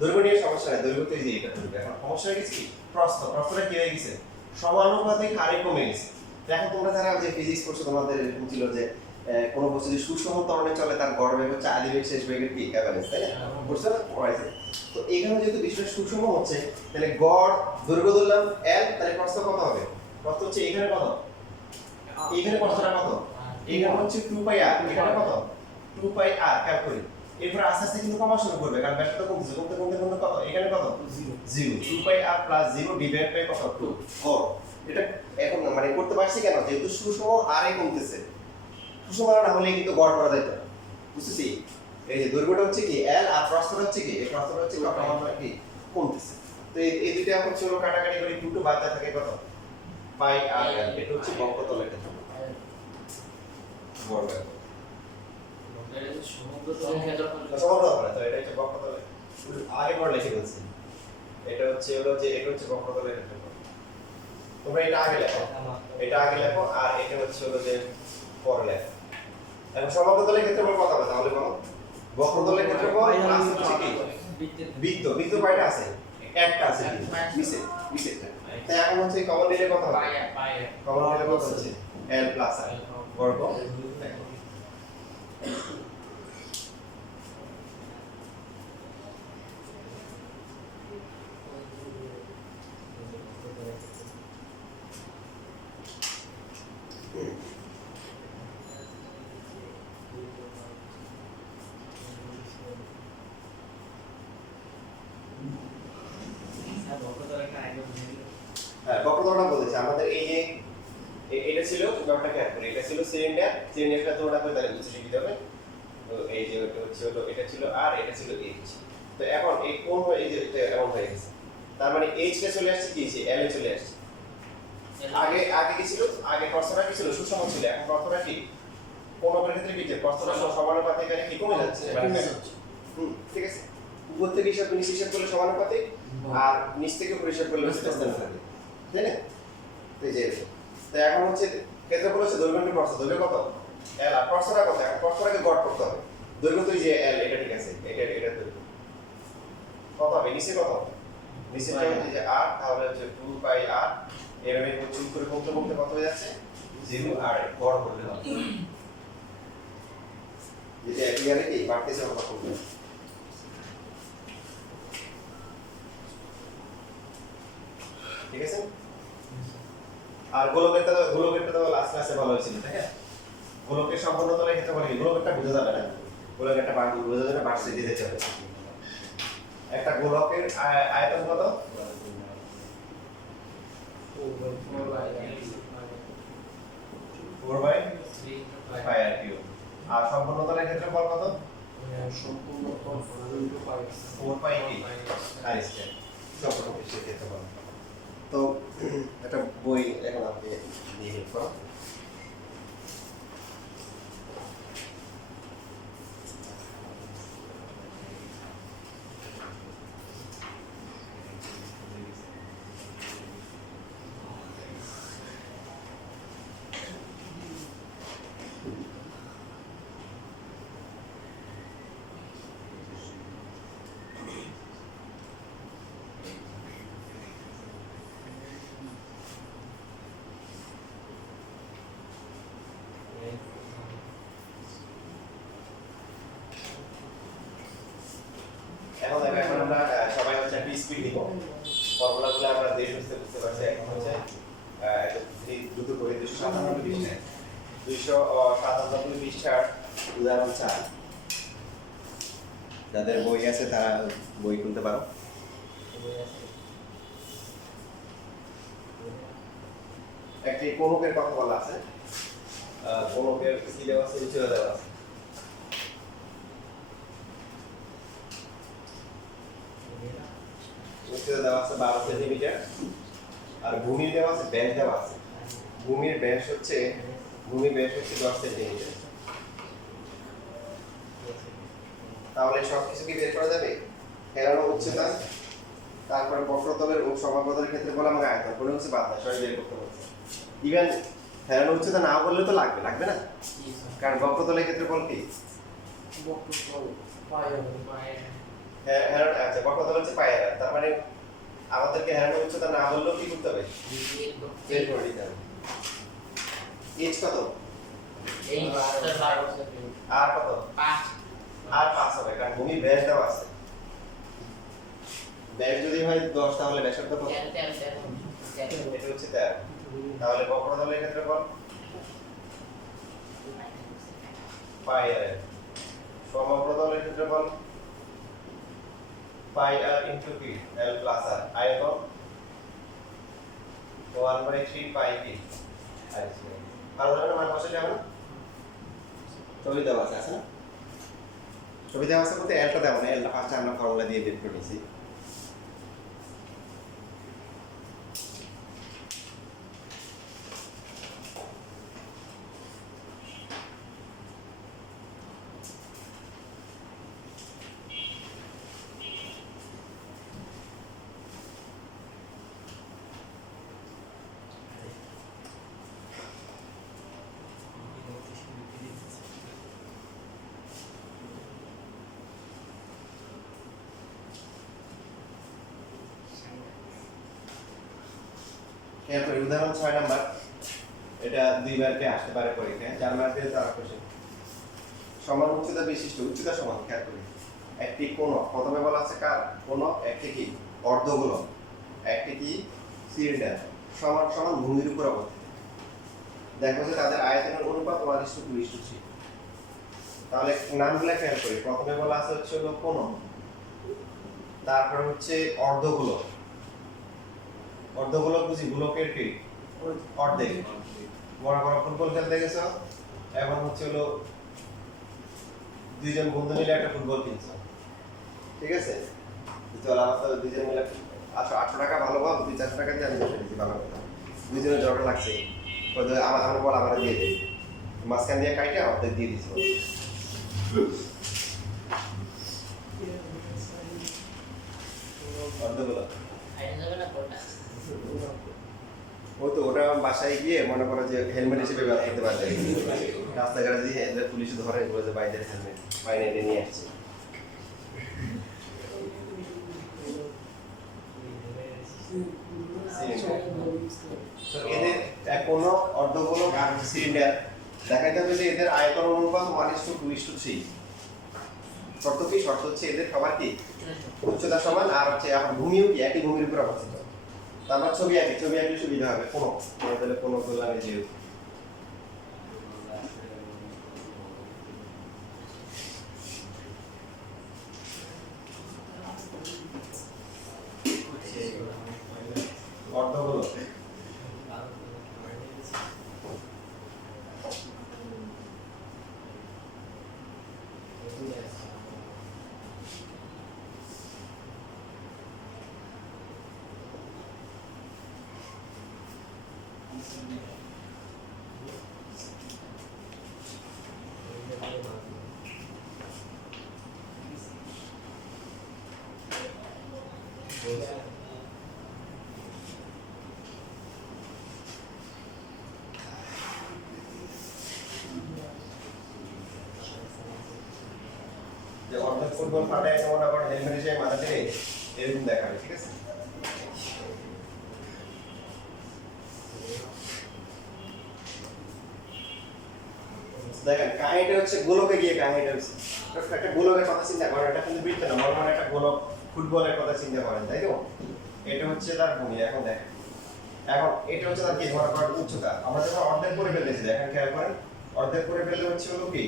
দৈর্ঘ্য নিয়ে সমস্যা নাই, দৈর্ঘ্য তো এই যে এটা দৈর্ঘ্য। এখন সমস্যা হয়ে গেছে কি প্রস্থটা কি হয়ে গেছে, সমানুপাতিক হারে কমে গেছে। এখন তোমরা যারা যে ফিজিক্স পড়ছো তোমাদের এরকম ছিল যে কোনো বস্তু যদি সুষম ত্বরণে চলে তার গড় বেগ হচ্ছে আদি বেগ শেষ বেগের কি এভারেজ, তাই না? বুঝছো না? পড়াইছে। তো এখানে যেহেতু বিষয়টা সুষম হচ্ছে তাহলে গড় দৈর্ঘ্য ধরলাম l, তাহলে প্রস্থ কত হবে? প্রস্থ হচ্ছে এখানে কত, এখানে প্রস্থটা কত, এখানে হচ্ছে 2πr, এখানে কত 2πr ক্যালকুলেট করি। এরপর আস্তে আস্তে কিন্তু কমা শুরু করবে, কারণ ব্যাসার্ধ কমতেছে, কমতে কমতে কমতে কত, এখানে কত 0, 2πr + 0 ডিভাইড বাই কত 2 গড়। এটা এখন মানে করতে পারছি কেন, যেহেতু সুষম হারে কমতেছে, সুষম হারে না হলে কিন্তু গড় করা যেত না, বুঝতেছি? এই যে দৈর্ঘ্যটা হচ্ছে কি l, আর প্রস্থটা হচ্ছে কি, এই প্রস্থটা হচ্ছে কত কি কমতেছে। তো এই দুইটা এখন ছিল কাটাকাটি করে 2 বাদ থাকে কত পাই আর l। এটা হচ্ছে বক্রতলের ক্ষেত্রে বর্গ সমগ্র হবে, তো এটা হচ্ছে বক্রতলের আগে পর লিখে বলছি। এটা হচ্ছে হলো যে এটা হচ্ছে বক্রতলের ক্ষেত্রে, তোমরা এটা আগে লেখো, এটা আগে লেখো, আর এটা হচ্ছে হলো যে পরে লেখো। এখন সমগ্রতলের ক্ষেত্রে বল কথা বলে, তাহলে বলো বক্রতলের ক্ষেত্রে বল প্লাস হচ্ছে কি বৃত্ত, বৃত্ত কয়টা আছে, একটা আছে নিচেরটা। তাই এখন হচ্ছে কমন নিলে কত হবে, কমন নিলে কত হচ্ছে l + r বর্গ। হ্যাঁ বক্রতলটা বলেছে আমাদের, এই যে এটা ছিল ব্যাপারটা খেয়াল করি, এটা ছিল সিলিন্ডারটা তোমরা করে তাহলে বুঝতে শিখতে হবে। তো এই যে এটা হচ্ছে হলো এটা ছিল আর এটা ছিল h। তো এখন এই কোণ এই যে এটা এমন হয়ে গেছে, তার মানে h টা চলে আসছে কি যে l এ চলে আসছে। আগে কি ছিল, আগে প্রস্থটা কি ছিল সুষম ছিল, এখন প্রস্থটা কি কোণের ক্ষেত্রে কি যে প্রস্থটা সমানুপাতিক হারে কি কমে যাচ্ছে, ঠিক আছে? উপর থেকে হিসাব নিচে হিসাব করলে সমানুপাতিক, আর নিচ থেকে উপর হিসাব করলে স্থান থাকে, তাই না? এই যে তো এখন হচ্ছে ক্ষেত্রফল হচ্ছে দৈর্ঘ্য প্রস্থ, দৈর্ঘ্য কত l, আর প্রস্থটা কত, এখন প্রস্থটাকে গড় করতে হবে। দৈর্ঘ্য তো এই যে l, এটা ঠিক আছে, এটা দৈর্ঘ্য কত হবে, নিচে কত, নিচেটা হচ্ছে যে r, তাহলে হচ্ছে 2πr, এভাবে চুপ করে কমতে কমতে কত হয়ে যাচ্ছে 0, আর গড় করলে হবে যেটা একইভাবে কি বাড়তেছে কত কমবে। ঠিক আছে? আর গোলকেরটা তো লাস্ট ক্লাসে ভালো হয়েছিল, তাই না? গোলকের সম্পূর্ণ তলের ক্ষেত্রে বলি গোলকেরটা বোঝা যাবে না, গোলকেরটা বোঝা যাবে বাক্সে দিয়ে দিতে হবে। একটা গোলকের আয়তন কত, 4/3πr3, আর সম্পূর্ণ তলের ক্ষেত্রে বল কত, সম্পূর্ণ তল 4πr² সম্পূর্ণ পৃষ্ঠের ক্ষেত্রফল। তো একটা বই এখন আপনি নিয়ে হেল্প করো। স্পিড দিব ফর্মুলাগুলো আমরা দেশ বুঝতে পারছি এখন হচ্ছে এই দ্রুত করে 297 পৃষ্ঠায় 297 পৃষ্ঠার উদাহরণ 4 যাদের বই আছে তারা বই খুলতে পারো একটি কোনকের কথা বলা আছে কোনকের কি দেওয়া আছে উচ্চতা দেওয়া আছে উচ্চতা দেওয়া আছে 12 সেন্টিমিটার আর ভূমির দেওয়া আছে ব্যাস দেওয়া আছে ভূমির ব্যাস হচ্ছে 10 সেন্টিমিটার তাহলে সবকিছু কি বের করা যাবে হেলানো উচ্চতা তারপরে বক্রতলের ও সমান্তরালের ক্ষেত্রে বলা আমরা আয়তন কোনো কিছু বাদ না সবাই বের করতে বলছে ইভেন হেলানো উচ্চতা না বললে তো লাগবে না কারণ বক্রতলের ক্ষেত্রে বল কি আচ্ছা বক্রতল হচ্ছে পায়ের তার মানে আমাদেরকে হেলানো উচ্চতা না বললেও কি করতে হবে বের করে দিতে হবে এইচ কত আর কত 5 আর 5 হবে কারণ ভূমির ব্যাস দেওয়া আছে ব্যাস যদি হয় 10 তাহলে ব্যাসার্ধ কত 13 এটা হচ্ছে 13 তাহলে বক্রতলের ক্ষেত্রে বল পাই আর সমবক্রতলের ক্ষেত্রে বল পাই আর ইনটু পি এল প্লাস আর আয়তন 1/3 পাই পি আর ভালো মানে বসে যাবে না ছবি দেওয়া আছে না ছবি দেওয়া আছে বলতে এলটা দেওয়া না এলটা ফার্স্ট আমরা ফর্মুলা দিয়ে বের করে নিয়েছি এরপর উদাহরণ 6 নাম্বার এটা দুইবারকে আসতে পারে পরীক্ষায় 4 মার্কের তার কোশ্চেন সমান উচ্চতা বিশিষ্ট উচ্চতা সমান খেয়াল করি একটি কোণ প্রথমে বলা আছে কার কোণ একটি কি অর্ধগোলক একটি কি সিলিন্ডার সমান সমান ভূমির উপর অবস্থিত দেখো যে তাদের আয়তনের অনুপাত 1:2:3 তাহলে নামগুলো খেয়াল করি প্রথমে বলা আছে হচ্ছে হলো কোণ তারপর হচ্ছে অর্ধগোলক অর্ধগোলক বুঝি গোলকের কি অর্ধেক বড় বড় ফুটবল খেলতে গেছো এবং হচ্ছে হলো দুইজন বন্ধু মিলে একটা ফুটবল কিনছো ঠিক আছে চল আমার তো দুইজন মিলে 800 টাকা ভালো বল 200 টাকা দিয়ে আমি বসে দিচ্ছি ভালো কথা দুইজনের জড় লাগছে আমার বল আমার দিয়ে দিই মাঝখান দিয়ে কাইটা অর্ধেক দিয়ে দিচ্ছি অর্ধগোলক ও তো ওটা বাসায় গিয়ে মনে করো যে হেলমেট হিসেবে ব্যবহার করতে পারবে রাস্তাঘাটে দিয়ে পুলিশ ধরে বলে বাইরের হেলমেট বাইরে নিয়ে আসছে এদের কোনো অর্ধগোলক আর সিলিন্ডার দেখাইতে হবে যে এদের আয়তন অনুপাত 1:2:3 শর্ত কি শর্ত হচ্ছে এদের সবার কি উচ্চতা সমান আর হচ্ছে এখন ভূমিও কি একই ভূমির উপর অবস্থিত আমরা ছবি আঁকলে সুবিধা হবে কোনো তাহলে কোনো বললাম যে অর্ধগোলক যে অর্ধেক ফুটবল ফাটে যেমন আবার হেলমেট হিসেবে মাথা থেকে এরকম দেখাবে ঠিক আছে দেখেন কাহিনীটা হচ্ছে গোলকে গিয়ে কাহিনীটা হচ্ছে একটা গোলকের কথা চিন্তা করেন এটা কিন্তু বৃত্ত না মনে একটা গোলক ফুটবলের কথা চিন্তা করেন, তাই তো? এটা হচ্ছে তার ভূমি। এখন দেখেন, এখন এটা হচ্ছে তার কি ধরা করার উচ্চতা। আমরা যখন অর্ধেক করে ফেলেছি, দেখেন খেয়াল করেন, অর্ধেক করে ফেললে হচ্ছে হলো কি,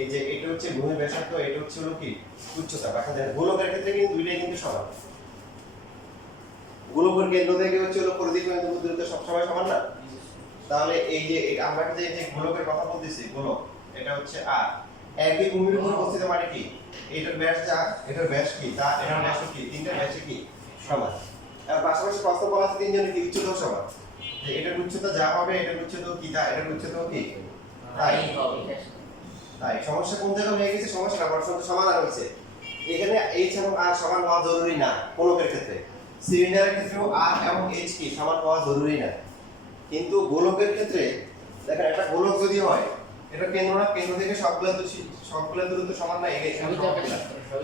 এই যে এটা হচ্ছে ভূমি ব্যাসার্ধ, এটা হচ্ছে হলো কি উচ্চতা। এখন দেখেন গোলকের ক্ষেত্রে কিন্তু দুইটাই কিন্তু সমান। গোলকের কেন্দ্র থেকে হচ্ছে হলো পরিধি পর্যন্ত দূরত্ব সবসময় সমান না? তাহলে এই যে আমরা যে গোলকের কথা বলতেছি, গোলক এটা হচ্ছে আর একই ভূমির উপর অবস্থিত, মানে কি এটার ব্যাস যা, এটার ব্যাস কি তা, এটার ব্যাস কি, তিনটা ব্যাসই কি সমান। আর পাশাপাশি কত বলা আছে, তিনজনের কি উচ্চতাও সমান। যে এটার উচ্চতা যা হবে, এটার উচ্চতাও কি তা, এটার উচ্চতাও কি তাই। তাই সমস্যা কোন জায়গায় হয়ে গেছে, সমস্যা না, প্রশ্ন তো সমাধান হয়েছে। এখানে এইচ এবং আর সমান হওয়া জরুরি না গোলকের ক্ষেত্রে। সিলিন্ডারের ক্ষেত্রেও আর এবং এইচ কি সমান হওয়া জরুরি না, কিন্তু গোলকের ক্ষেত্রে দেখেন একটা গোলক যদি হয়, এটা কেন্দ্র না, কেন্দ্র থেকে সবগুলো দূরত্ব সমান না,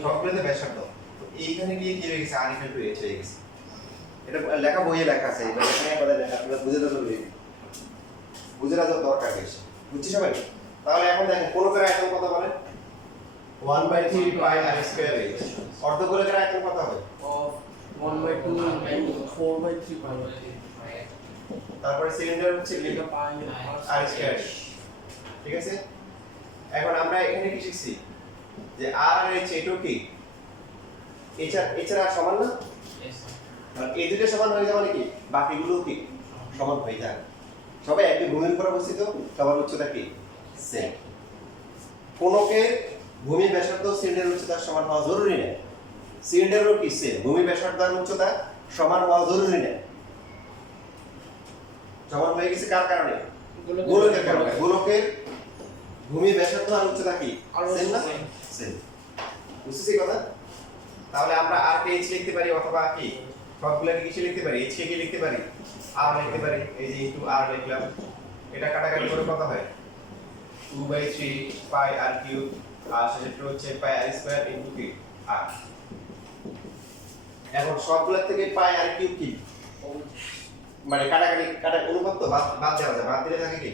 সবগুলোতে ব্যাসার্ধ। তো এইখানে গিয়ে কি হয়ে গেছে, আর ইকুয়াল টু এইচ হয়ে গেছে। এটা লেখা বইয়ে লেখা আছে, এখানে আমাদের লেখা আপনারা বুঝে তো জরুরি, বুঝে রাখা দরকার বেশি। বুঝছি সবাই? তাহলে এখন দেখেন গোলকের আয়তন কত বলেন? 1/3 পাই আর স্কয়ার এইচ। অর্ধগোলকের আয়তন কত হবে? 1/2 4/3 পাই। তারপরে সিলিন্ডার হচ্ছে কি আর স্কয়ার। ঠিক আছে? এখন আমরা এখানে কি শিখছি, যে আর আর এইচ এটাও কি এইচ আর সমান না? আর এই দুটো সমান হয়ে যাবে, মানে কি বাকিগুলো কি সমান হয়ে যায়। সবাই একই ভূমির উপর অবস্থিত, সবার উচ্চতা কি সেম। কোনকে ভূমি ব্যাসার্ধ সিলিন্ডারের উচ্চতা সমান হওয়া জরুরি না। সিলিন্ডারও কি সেম, ভূমি ব্যাসার্ধ আর উচ্চতা সমান হওয়া জরুরি না। সমান হয়ে গেছে কার কারণে? গোলকের কারণে। গোলকের ভূমি ব্যাসার্ধ আর উচ্চতা কি সেম না? সেম। বুঝছিস এই কথা? তাহলে আমরা আর কে এইচ লিখতে পারি, অথবা কি সবগুলোকে কিছু লিখতে পারি, এইচ কে কি লিখতে পারি, আর লিখতে পারি। এই যে ইনটু আর লিখলাম, এটা কাটাকাটি করে কত হয়? 2/3 পাই আর কিউব, আর সেটা হচ্ছে পাই আর স্কয়ার ইনটু কি আর। এখন সবগুলা থেকে পাই আর কিউব কি মানে কাটা অনুপাত তো বাদ দেওয়া যায়, বাদ দিলে থাকে কি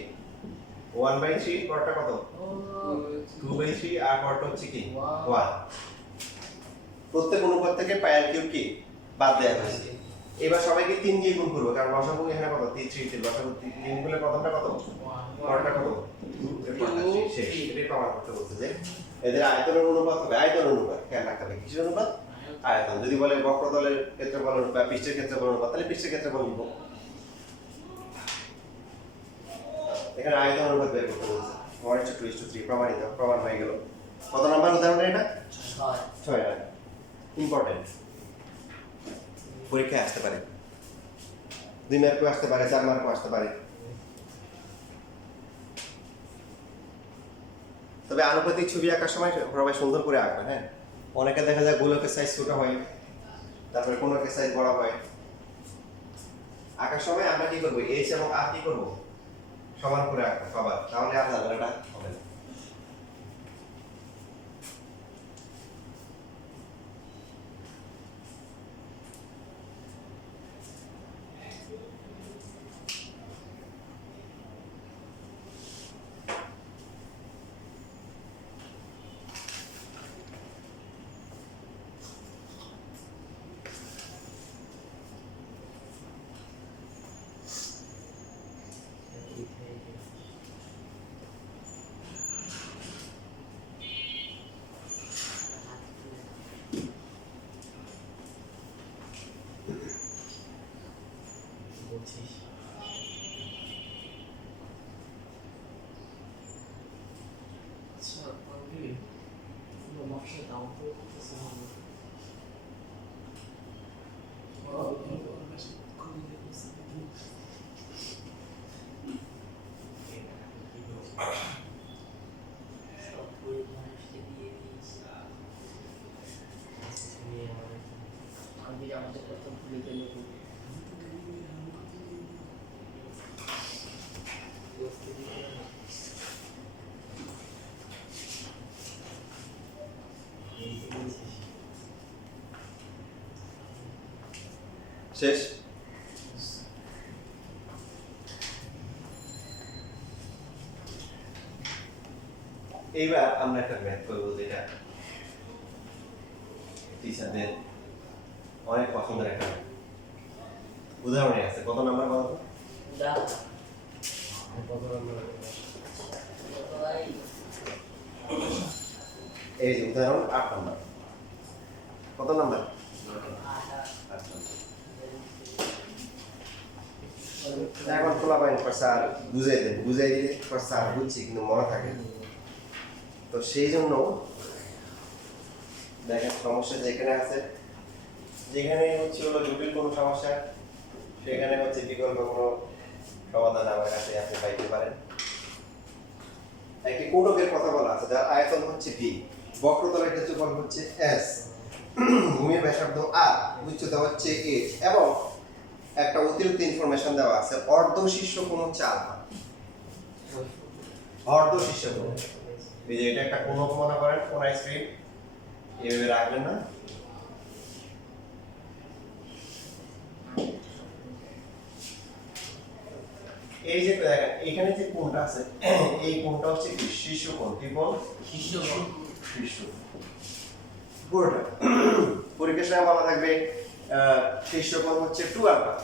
1/3, পরটা কত 2/3, আর পরটা হচ্ছে কি 1। প্রত্যেক অনুপাত থেকে পাই আর কিউব কি বাদ দেওয়া হয়েছে। এবার সবাইকে 3 দিয়ে গুণ করব, কারণ লসাগু এখানে কত 3 তে লসাগু 3 গুণে প্রথমটা কত, পরটা কত 2 এর পরটা 3 শেষ। এটাই প্রমাণ করতে বলতে যে এদের আয়তনের অনুপাত হবে, আয়তন অনুপাত খেয়াল রাখতে হবে। কিসের অনুপাত? আয়তন। যদি বলে বক্রতলের ক্ষেত্রফল অনুপাত, পৃষ্ঠের ক্ষেত্রফল অনুপাত, তাহলে পৃষ্ঠের ক্ষেত্রফল নিব। এখানে আয়তন অনুপাত বের করতে বলছে, 1:2:3 প্রমাণিত, প্রমাণ হয়ে গেল। কত নাম্বার উদাহরণ এটা? 6 নাম্বার। ইম্পর্টেন্ট, পরীক্ষায় আসতে পারে, 2 মার্কও আসতে পারে, 4 মার্কও আসতে পারে। তবে আনুপাতিক ছবি আঁকার সময় সবাই সুন্দর করে আঁকবে। হ্যাঁ, অনেকে দেখা যায় গোলকের সাইজ ছোট হয়, তারপরে কোণকের সাইজ বড় হয়। আঁকার সময় আমরা কি করব, এইচ এবং আর কি করব সমান করে আঁকবো সবার, তাহলে আর ঝামেলাটা হবে না। শেষ। এইবার আমরা একটা ম্যাথ করবো, যেটা টিচারদের অনেক পছন্দের একটা উদাহরণে আছে। কত নাম্বার বলো তো? কত নম্বর? এই যে উদাহরণ 8 নাম্বার। কত নাম্বার? 8 নাম্বার। এখন খোলা পাইন স্যার বুঝাই দেন, বুঝাই দিলে স্যার বুঝছি কিন্তু মনে থাকে না। তো সেই জন্য দেখেন সমস্যা যেখানে আছে, যেখানে হচ্ছে হলো জটিল কোনো সমস্যা সেখানে হচ্ছে বিকল্প কোনো সমাধান আমার কাছে আপনি পাইতে পারেন। একটি কোণকের কথা বলা আছে যার আয়তন হচ্ছে ভি, বক্রতলের ক্ষেত্রফল হচ্ছে এস, ভূমির ব্যাসার্ধ আর, উচ্চতা হচ্ছে এইচ এবং একটা অতিরিক্ত ইনফরমেশন দেওয়া আছে অর্ধ শীর্ষ কোণ হচ্ছে আলফা। অর্ধ শীর্ষ কোণ, এই যে এটা একটা কোণ মনে করেন, কোণ আইসক্রিম এভাবে রাখবেন না, এই যে দেখেন এখানে যে কোণটা আছে এই কোণটা হচ্ছে কি শীর্ষ কোণ। কি কোণ? শীর্ষ। পুরোটা পরীক্ষার সময় বলা থাকবে শীর্ষ কোণ হচ্ছে 2 আলফা,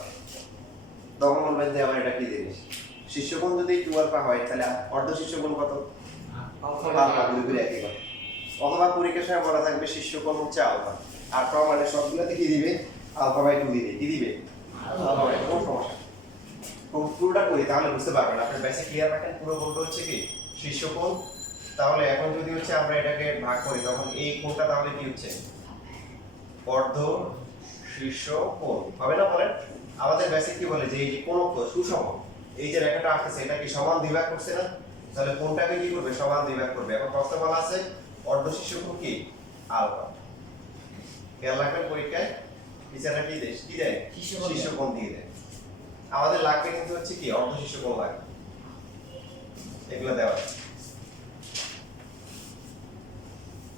তখন বলবেন যে আমার এটা কি জিনিস। শীর্ষ কোণ যদি 2 আলফা হয় তাহলে অর্ধ শীর্ষ কোণ কত? আলফা। দুই একই কথা। অথবা পরীক্ষার সময় বলা থাকবে শীর্ষ কোণ হচ্ছে আলফা, আর প্রমাণে সবগুলোতে কি দিবে? আলফা বাই 2 দিবে। কি দিবে? Alpha by 2। কোন সমস্যা? পুরোটা করি তাহলে বুঝতে পারবেন। আপনার বেসিক ক্লিয়ার রাখেন, পুরো কোণটা হচ্ছে কি শীর্ষ কোণ। তাহলে এখন যদি হচ্ছে আমরা এটাকে ভাগ করি তখন এই কোণটা তাহলে কি হচ্ছে? অর্ধ শীর্ষ কোণ হবে না? বলেন আমাদের বেসিক কি বলে যে এই যে কোণ সুষম, এই যে রেখাটা আসছে এটা কি সমান দুই ভাগ করছে না? তাহলে কোণটাকে কি করবে? সমান দুই ভাগ করবে। এখন প্রশ্ন বলা আছে অর্ধ শীর্ষ কোণ কি আলফা। খেয়াল রাখবেন পরীক্ষায় টিচাররা কি দেয়? শীর্ষ কোণ দিয়ে দেয়। আমাদের লাগবে কিন্তু হচ্ছে কি অর্ধ শীর্ষ কোণ লাগবে, এগুলো দেওয়া।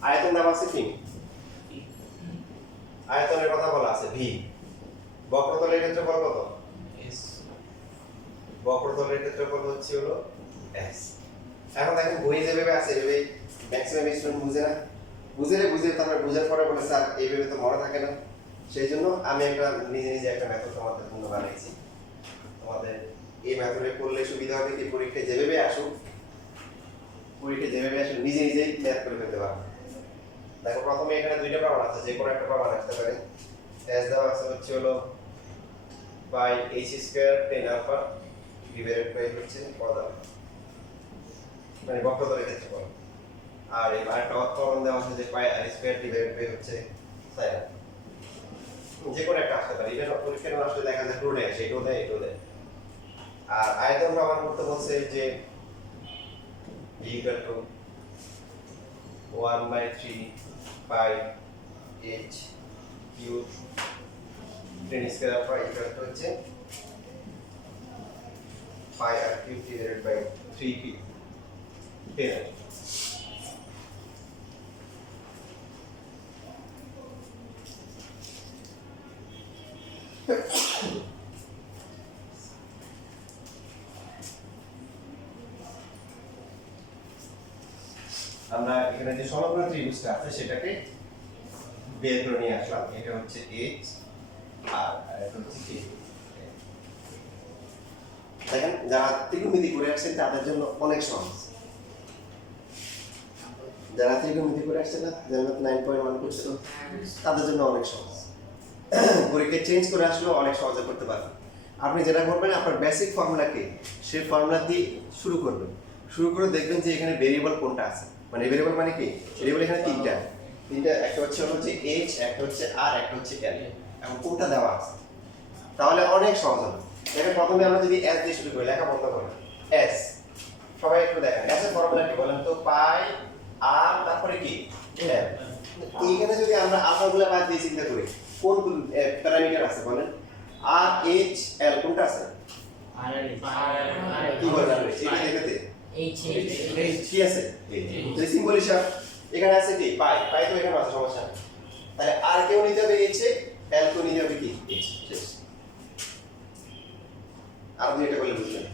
আয়তন দেওয়া আছে কি? আয়তনের কথা বলা আছে ভি। বক্রতলের ক্ষেত্রফল কত? এস। বক্রতলের ক্ষেত্রফল হচ্ছে হলো এস। এখন দেখেন বই যেভাবে আছে এভাবে ম্যাক্সিমাম স্টুডেন্ট বুঝে না, বুঝে তারপরে বুঝার পরে বলে স্যার এইভাবে তো মনে থাকে না। সেই জন্য আমি একটা নিজে একটা মেথড তোমাদের জন্য বানিয়েছি। তোমাদের এই মেথডে করলে সুবিধা হবে কি পরীক্ষায় যেভাবে আসুক নিজেই ম্যাথ করে ফেলতে পারবে। দেখো প্রথমে এখানে দুইটা প্রমাণ আছে, যে কোনো একটা প্রমাণ আসতে পারে। এস দেওয়া আছে হচ্ছে হলো by h square tan alpha divided by হচ্ছে পদা, মানে বক্রতলের ক্ষেত্রফল। আর এই আরেকটা প্রমাণ দেওয়া আছে যে পাই আর স্কয়ার ডিভাইডেড বাই হচ্ছে সাইন। যে কোনো একটা আসতে পারে, এটা পরীক্ষায় আসলে দেখা যায় পুরোটাই আসে, এটাও দেয়। আর আয়তন প্রমাণ করতে বলছে যে v equal to 1/3 pi h cube tan square alpha equal to হচ্ছে pi r cube divided by 3p tan। আমরা এখানে যে সমগ্র ত্রিভুজটা আছে সেটাকে বের করে নিয়ে আসলাম। এটা হচ্ছে h আর এটা হচ্ছে k। দেখেন যারা ত্রিকোণমিতি করে আসছেন তাদের জন্য অনেক সহজ। যারা ত্রিকোণমিতি করে আসছে না, যারা 9.1 করছে তো তাদের জন্য অনেক সহজ। পরীক্ষা চেঞ্জ করে আসলেও অনেক সহজে করতে পারবেন। আপনি যেটা করবেন আপনার বেসিক ফর্মুলা কি সেই ফর্মুলা দিয়ে শুরু করবেন। শুরু করে দেখবেন যে এখানে ভেরিয়েবল কোনটা আছে। মানে ভেরিয়েবল মানে কি? ভেরিয়েবল এখানে তিনটা, একটা হচ্ছে h, একটা হচ্ছে r, একটা হচ্ছে l। এখন কোনটা দেওয়া আছে তাহলে অনেক সহজ হবে। দেখেন প্রথমে আমরা যদি s দিয়ে শুরু করি, লেখা বন্ধ করি। s সবাই একটু দেখেন s এর ফর্মুলা কি বলেন তো? পাই r তারপরে কি l। এইখানে যদি আমরা আলফাগুলো বাদ দিয়ে চিন্তা করি কোন প্যারামিটার আছে বলেন? r h l কোনটা আছে? কি বলেন আপনি? এটা দেখাতে কি আছে? এই সিম্বল হিসাব এখানে আছে কি পাই তো এখানে আছে, সমস্যা নেই। তাহলে r কেও নিতে হবে h, l কেও নিতে হবে কি h। শেষ। আর দুই এটা বলে বুঝলেন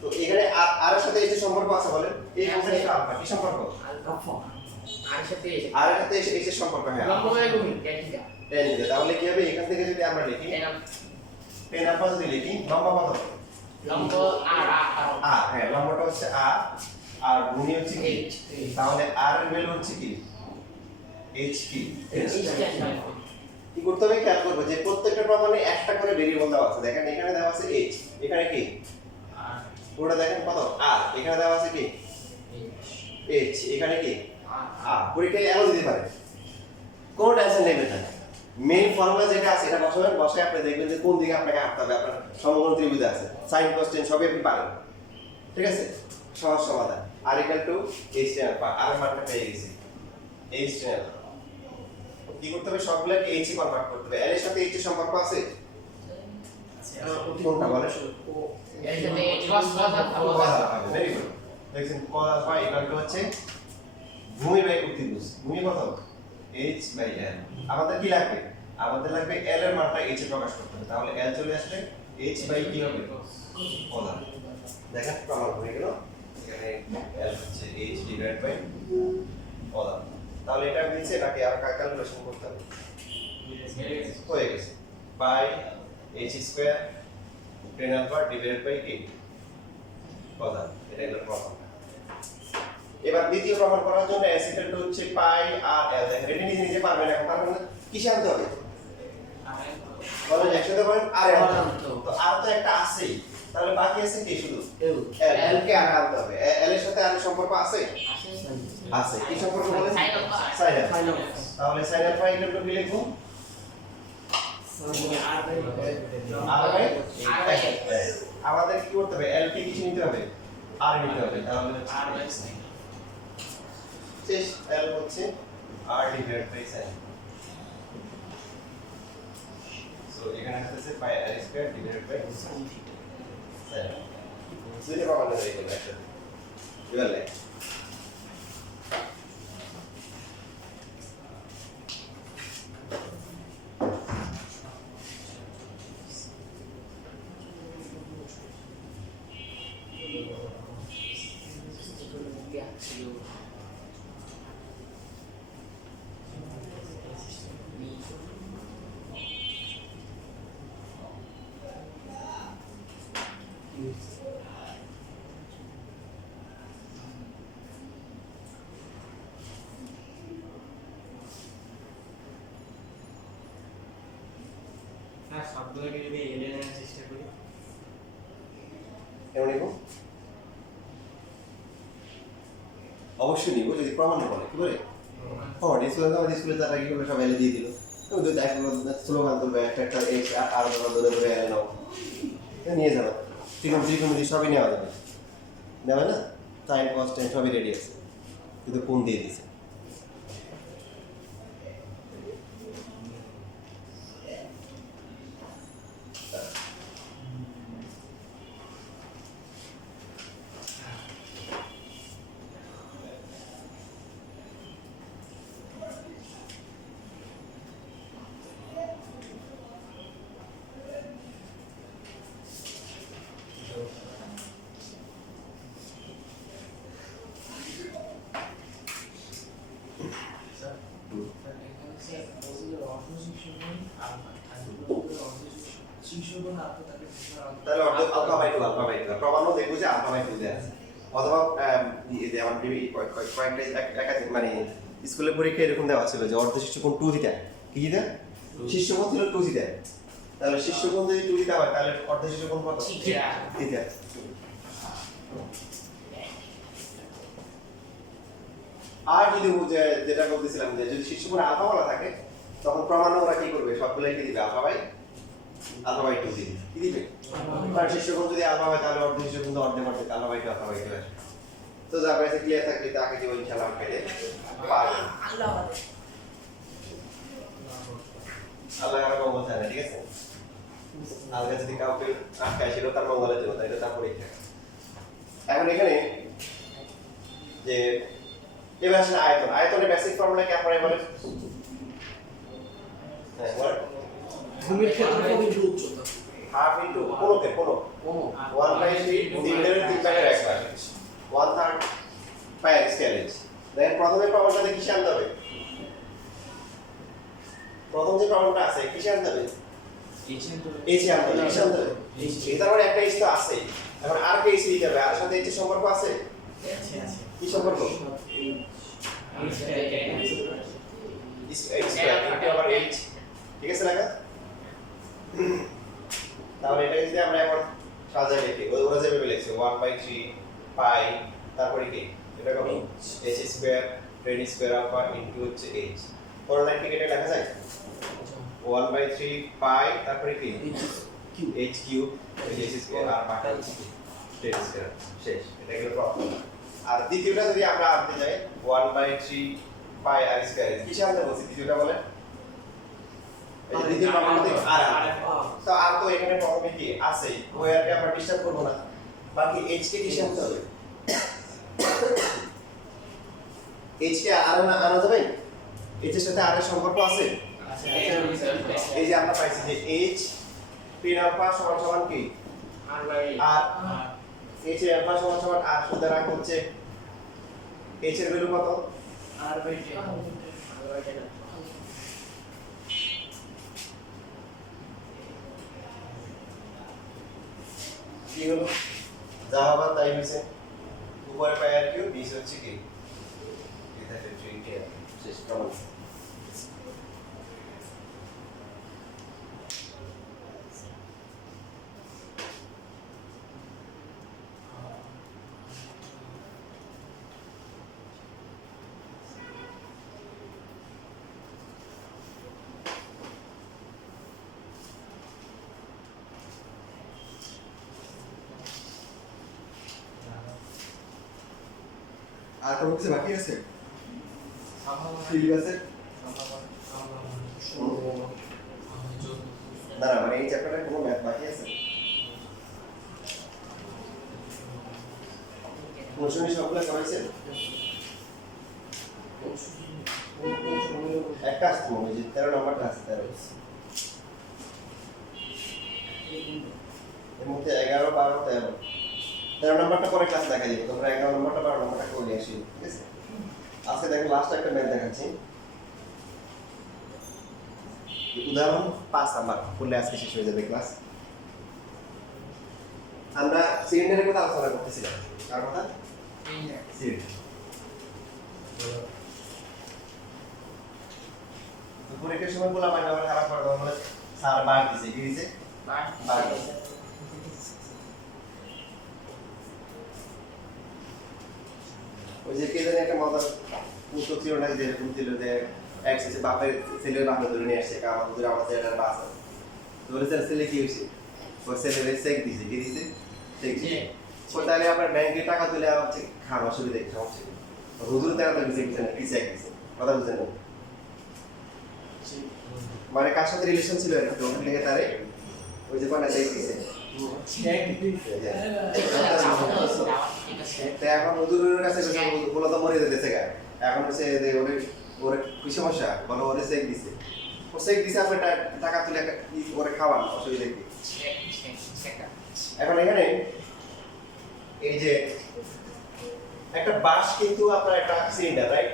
তো এখানে r এর সাথে h এর সম্পর্ক আছে বলেন? এই কোনটা আলফা কি সম্পর্ক? আলফা আর সাথে r এর সাথে h এর সম্পর্ক। হ্যাঁ লম্বভাবে গুণ tan 10 দিতে, তাহলে কি হবে এখান থেকে যদি আমরা লিখি 10 আলফা যদি লিখি লম্বা কত হবে? লম্ব আর আর হ্যাঁ লম্বাটা হচ্ছে আর আর ভূমি হচ্ছে কি? তাহলে আর এর ভ্যালু হচ্ছে কি? h কি? কি করতে হবে খেয়াল করবো যে প্রত্যেকটা প্রমাণে একটা করে ভেরিয়েবল দেওয়া আছে। দেখেন এখানে দেওয়া আছে h, এখানে কি পুরোটা দেখেন কত আর, এখানে দেওয়া আছে কি h, এখানে কি আর। পরীক্ষায় এমন দিতে পারে, কোন টেনশন নেবেন না, মেইন ফর্মুলা যেটা আছে এটা বসাবেন, বসায় আপনি দেখবেন যে কোন দিকে আপনাকে হাঁটতে হবে। আপনার সমকোণ ত্রিভুজ আছে, সাইন কস টেন সবই আপনি পারেন, ঠিক আছে? সহজ সমাধান। আর equal to h tan alpha, আর এর মানটা পেয়ে গেছি h tan আলফা। কি করতে হবে সবগুলোকে h এ কনভার্ট করতে হবে। l এর সাথে h এর সম্পর্ক আছে কোনটা বলেন? Very good. দেখছেন cos আলফা ইকুয়াল টু হচ্ছে ভূমি বাই অতিভুজ। ভূমি কত? h by l। আমাদের কি লাগবে? আমাদের লাগবে l এর মানটা h এ প্রকাশ করতে হবে। তাহলে l চলে আসলে h বাই কি হবে? cos alpha. দেখেন প্রমাণ হয়ে গেল। এখানে l হচ্ছে h divide by cos alpha. তাহলে এটা দিচ্ছে, এটাকে আর ক্যালকুলেশন করতে হবে। হয়ে গেছে by h square tan alpha divide by কি cos আলফা। এটা হলো প্রমাণ। এবার দ্বিতীয় প্রমাণ করার জন্য s ইকুয়াল টু হচ্ছে পাই আর l। দেখেন এটা নিজে নিজে পারবেন এখন, তার মানে কিসে আনতে হবে? বলেন একসাথে বলেন আর তো আর তো একটা আছেই, তাহলে বাকি আছে কি শুধু l কে আর আনতে হবে। l এর সাথে আর সম্পর্ক আছে আছে, কি সম্পর্ক বলেন? sin alpha. তাহলে sin আলফা ইকুয়াল টু কি লিখবো? r বাই আমাদের কি করতে হবে? l কে কিছু নিতে হবে, r নিতে হবে। তাহলে আর বাই sin শেষ l হচ্ছে r divide by sin। So এখানে আসছে pi r square divide by sin। দুইটা প্রমাণ হয়ে গেল একসাথে। এবার লেখ হ্যাঁ সবগুলোকে যদি এল এর চেষ্টা করি কেমন নিব? অবশ্যই নিব যদি প্রমাণ বলে। কি বলে? স্কুলে তো আমাদের স্কুলে তারা কি করবে, সব এলে দিয়ে দিল। তো দুই এক স্লোগান তুলবে, একটা এক্স আর ধরে ধরে এলে নাও, নিয়ে যাবে। ত্রিকোণমিতি সবই নেওয়া যাবে, নেবে না? সাইন কস টেন সবই রেডি আছে, কিন্তু কোন দিয়ে দিছে। তাহলে অর্ধেক আলফা বাই টু প্রমাণও দেখবো যে আলফা বাই টু দেওয়া আছে। অথবা আমার কয়েকটা একাধিক মানে স্কুলের পরীক্ষায় এরকম দেওয়া ছিল যে অর্ধ শিষ্যকোণ 2 থিটা। কি দিতে? শিষ্যকোণ ছিল 2 থিটা। তাহলে শিষ্যকোণ যদি 2 থিটা হয় তাহলে অর্ধ শিষ্যকোণ কত? থিটা। আর যদি যেটা বলতেছিলাম যে যদি শিষ্যকোণ আলফা বলা থাকে তখন প্রমাণ ওরা কি করবে? সবগুলাই কি দিবে? আলফা বাই 2 দিবে। কি দিবে? কারণ শিষ্যকোণ যদি আলফা হয় তাহলে অর্ধ শিষ্যকোণ তো অর্ধেক অর্ধেক আলফা বাই 2 আসবে। তো যা পাইছে ক্লিয়ার থাকলে তাকে যে ইনশাআল্লাহ পেলে পারবেন। আল্লাহ আমার মঙ্গল চায় না, ঠিক আছে? আল্লাহ যদি কাউকে আটকায় ছিল তার মঙ্গলের জন্য, তাই তো তার পরীক্ষা। এখন এখানে যে এবার আসলে আয়তন, আয়তনের বেসিক ফর্মুলা কি আপনারা বলেন? হ্যাঁ বলেন। ভূমির ক্ষেত্রফল ইনটু উচ্চতা হাফ ইনটু কোনকে কোন 1/3 সিলিন্ডারের 3/1 1/3 পাই স্কয়ার ইঞ্চ। দেখেন প্রথমে প্রমাণটা দেখি কিসে আনতে হবে? প্রথম যে প্রবলেমটা আছে কিসে আনতে হবে এইচএন তো এইচে আনতে হবে কিসে আনতে হবে এটা মানে একটা এইচ তো আছে এখন আর কে এইচ দিতে হবে আর সাথে এইচের সম্পর্ক আছে কি সম্পর্ক এইচ আবার এইচ ঠিক আছে লাগা তাহলে এটা যদি আমরা এখন সাজাই লিখি ওরা যেভাবে লিখছে 1/3 পাই তারপরে কি এটা কত h square tan square alpha into হচ্ছে h পরের লাইন থেকে এটা লেখা যায় 1/3 পাই তারপরে কি h কিউব h স্কয়ার আর বাকি tan স্কয়ার শেষ এটা গেল প্রথম আর দ্বিতীয়টা যদি আমরা আনতে যাই 1/3 পাই আর স্কয়ার কিসে আনতে বলছি দ্বিতীয়টা বলে এই দ্বিতীয় প্রবলেমে আর তো আর তো এখানে প্রবলেমে কি আছে ওয়ারকে আমরা ডিসটার্ব করব না বাকি h কে কিসে আনতে হবে h কে আর না আনা যাবে h এর সাথে r এর সম্পর্ক আছে এই যে আমরা পাইছি যে h p আলফা সমান সমান কি আর বাই আর h এর আলফা সমান সমান r সুতরাং হচ্ছে h এর ভ্যালু কত আর বাই 10 কি হলো যা হবে তাই হইছে উপরে পাই আর কিউ নিচে হচ্ছে কি এটা 20 শেষ কেমন আর কোনো কিছু বাকি আছে ঠিক আছে না না মানে এই চ্যাপ্টারে কোনো ম্যাথ বাকি আছে কোশ্চেন সবগুলো করাইছেন একটা আসছে মনে যে 13 নম্বরটা আসছে 13 এর মধ্যে 11 12 13 13 নম্বরটা পরে ক্লাস দেখা যাবে তোমরা 11 নম্বরটা 12 নম্বরটা করে আসি ঠিক আছে আজকে দেখো লাস্ট একটা ম্যাথ দেখাচ্ছি উদাহরণ 5 নাম্বার করলে আজকে শেষ হয়ে যাবে ক্লাস আমরা সিলিন্ডারের কথা আলোচনা করতেছিলাম কার কথা সিলিন্ডার তো পরীক্ষার সময় বলা মানে আবার খারাপ করে তখন বলে স্যার বার দিছে কি দিছে বার দিছে ওই যে কে জানি একটা মজার পুস্তক ছিল না যে এরকম ছিল যে এক শেষে বাপের ছেলের বাপে ধরে নিয়ে আসছে কারণ ধরে আমার ছেলেটার বাস আছে তো বলে ছেলে কি হয়েছে ওই ছেলের চেক দিছে কি দিছে চেক দিছে ও তাহলে আপনার ব্যাংকে টাকা তুলে আর হচ্ছে খাওয়ার অসুবিধা কি সমস্যা কি হুজুর তারা তো দিছে কিছু না কি চেক দিছে কথা বুঝেন না মানে কার সাথে রিলেশন ছিল এরকম ওখান থেকে তারে ওই যে কোনা চেক দিছে এখন হুজুরের কাছে বলো তো মরে যেতেছে গা এখন হচ্ছে যে ওরে কি সমস্যা বলো ওরে চেক দিছে ও চেক দিছে আপনি টাকা তুলে ওরে খাওয়ান অসুবিধা কি এখন এখানে এই যে একটা বাস কিন্তু আপনার একটা সিলিন্ডার রাইট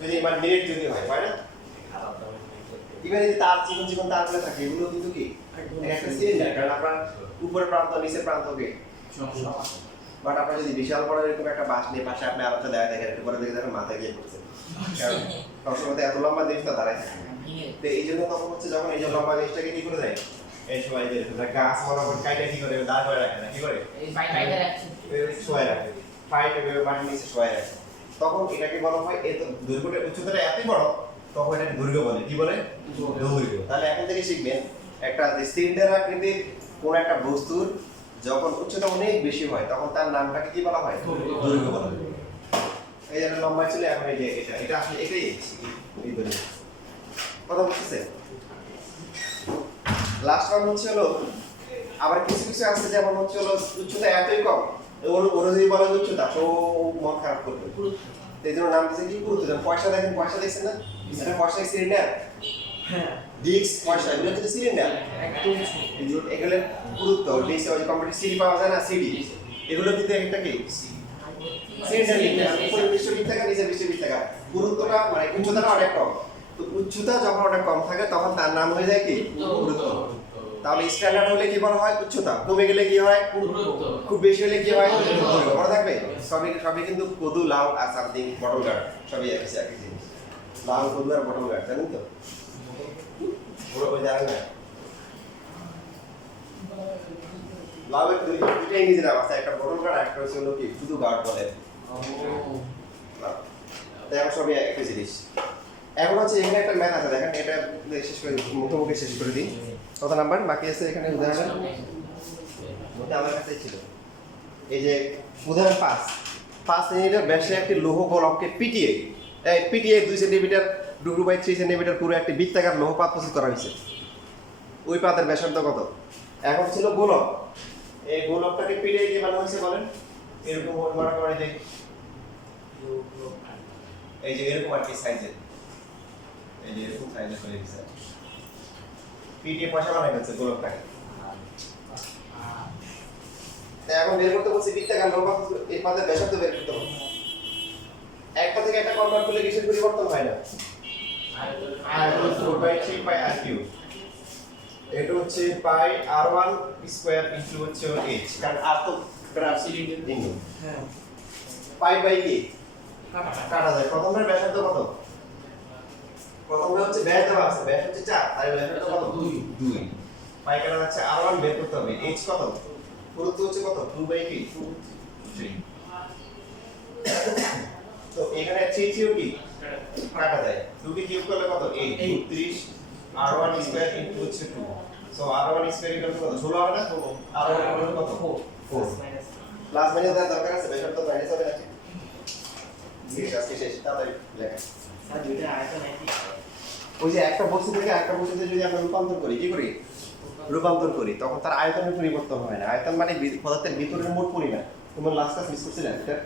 যদি মানে নেট যদি হয় না ইভেন এই তার জীবন তারগুলো থাকে এগুলো কিন্তু কি একটা সিলিন্ডার কারণ আপনার উপরের প্রান্ত নিচের প্রান্তকে বাট আপনার যদি বিশাল বড় এরকম একটা বাস নিয়ে পাশে আপনি আরেকটা দেখা দেখেন একটু পরে দেখে দেখেন মাথায় গিয়ে পড়ছে কারণ সবসময় এত লম্বা জিনিসটা দাঁড়ায় থাকে তো এই জন্য তখন হচ্ছে যখন এই যে লম্বা জিনিসটাকে কি করে দেয় এই সময় যে গাছ বরাবর কাইটা কি করে দাঁড় করে রাখে না কি করে শোয়া রাখে ফাইট এভাবে মাটির নিচে শোয়া রাখে তখন এটাকে বলা হয় এত দৈর্ঘ্যটা উচ্চতাটা এতই বড় তখন এটাকে দৈর্ঘ্য বলে কি বলে দৈর্ঘ্য তাহলে এখন থেকে শিখবেন একটা যে সিলিন্ডার আকৃতির কোন একটা বস্তুর যখন উচ্চতা অনেক বেশি হয় তখন তার নামটাকে কি বলা হয় দৈর্ঘ্য বলা হয় এই যে লম্বা ছিল এখন এই যে এটা আসলে এটাই এই দৈর্ঘ্য কথা বুঝতেছেন লাস্ট ওয়ান হচ্ছে হলো আবার কিছু কিছু আছে যেমন হচ্ছে হলো উচ্চতা এতই কম ওর যদি বলা উচ্চতা তো মন খারাপ করবে এই জন্য নাম দিয়েছে কি গুরুত্ব পয়সা দেখেন পয়সা দেখছেন না এটা পয়সা সিলিন্ডার হ্যাঁ ডিস্ক পয়সা এগুলো হচ্ছে সিলিন্ডার এগুলো গুরুত্ব ডিস্ক ওই কম্পিউটার সিডি পাওয়া যায় না সিডি এগুলো কিন্তু একটা কি সিলিন্ডার লিখতে উপরে 20 লিখ থাকা নিচে 20 লিখ থাকা গুরুত্বটা মানে উচ্চতাটা অনেক কম তো উচ্চতা যখন ওটা কম থাকে তখন তার নাম হয়ে যায় কি গুরুত্ব। তাহলে স্ট্যান্ডার্ড হলে কি বলা হয় উচ্চতা, কমে গেলে কি হয় খুব বেশি হলে কি হয় দৈর্ঘ্য। মনে থাকবে সবই কিন্তু কদু লাউ আর সামথিং বটল গার্ড সবই একই জিনিস। লাউ কদু আর বটল গার্ড জানেন তো পুরো ওই জানেন না। লাউয়ের দুইটা ইংরেজি নাম আছে, একটা বটল গার্ড আর একটা হচ্ছে হলো কি শুধু গার্ড বলে। এখন সবই একই জিনিস। এখন হচ্ছে এখানে একটা ম্যাথ আছে দেখেন, এটা শেষ করে মুখোমুখি শেষ করে দিই। কত নাম্বার বাকি আছে এখানে উদাহরণ ওটা আমার কাছে ছিল। এই যে উদাহরণ 5 সেন্টিমিটার ব্যাসে একটি লৌহ গোলককে পিটিয়ে 2 সেন্টিমিটার 2/3 সেন্টিমিটার পুরো একটি বৃত্তাকার লৌহ পাত প্রস্তুত করা হয়েছে। ওই পাতের ব্যাসার্ধ কত? এখন ছিল গোলক, এই গোলকটাকে পিটিয়ে কি বানানো হয়েছে বলেন? এরকম মনে করে যে এই যে এরকম আর কি সাইজের, এই যে এরকম সাইজের হয়ে গেছে, পিটিয়ে পয়সা বানাই ফেলছে গোলকটাকে। এখন বের করতে বলছি বৃত্তাকার লম্বা এই পাতের ব্যাসার্ধ বের করতে হবে। একটা থেকে একটা কনভার্ট করলে কিসের পরিবর্তন হয় না? আয়তন 4/3 পাই r কিউব। এটা হচ্ছে পাই r1 স্কয়ার ইনটু হচ্ছে h, কারণ r তো গ্রাফ সিলিন্ডার বিন্দু। হ্যাঁ পাই বাই কি কাটা যায়। প্রথমটার ব্যাসার্ধ কত? প্রথমটা হচ্ছে ব্যাস দেওয়া আছে, ব্যাস হচ্ছে 4, তাই ব্যাসার্ধ কত? 2। পাই কাটা যাচ্ছে r1 বের করতে হবে, h কত? পুরুত্ব হচ্ছে কত? 2/3। তো এখানে 3 কি কাটা যায়, 2 কে কিউব করলে কত? 8 30 r1 স্কয়ার ইনটু হচ্ছে 2। So r1 square equal to কত? 16 হবে না? r1 ইকুয়াল কত? 4। প্লাস মাইনাস দেওয়ার দরকার আছে, ব্যাসার্ধ মাইনাস হবে না? শেষ তাড়াতাড়ি লেখা। আর দুইটা আয়তন একই। ওই যে একটা বস্তু থেকে আরেকটা বস্তুতে যদি আমরা রূপান্তর করি, কি করি? রূপান্তর করি, তখন তার আয়তনের পরিবর্তন হয় না। আয়তন মানে পদার্থের ভিতরের মোট পরিমাণ। তোমরা লাস্ট ক্লাস মিস করছিলেন এটা?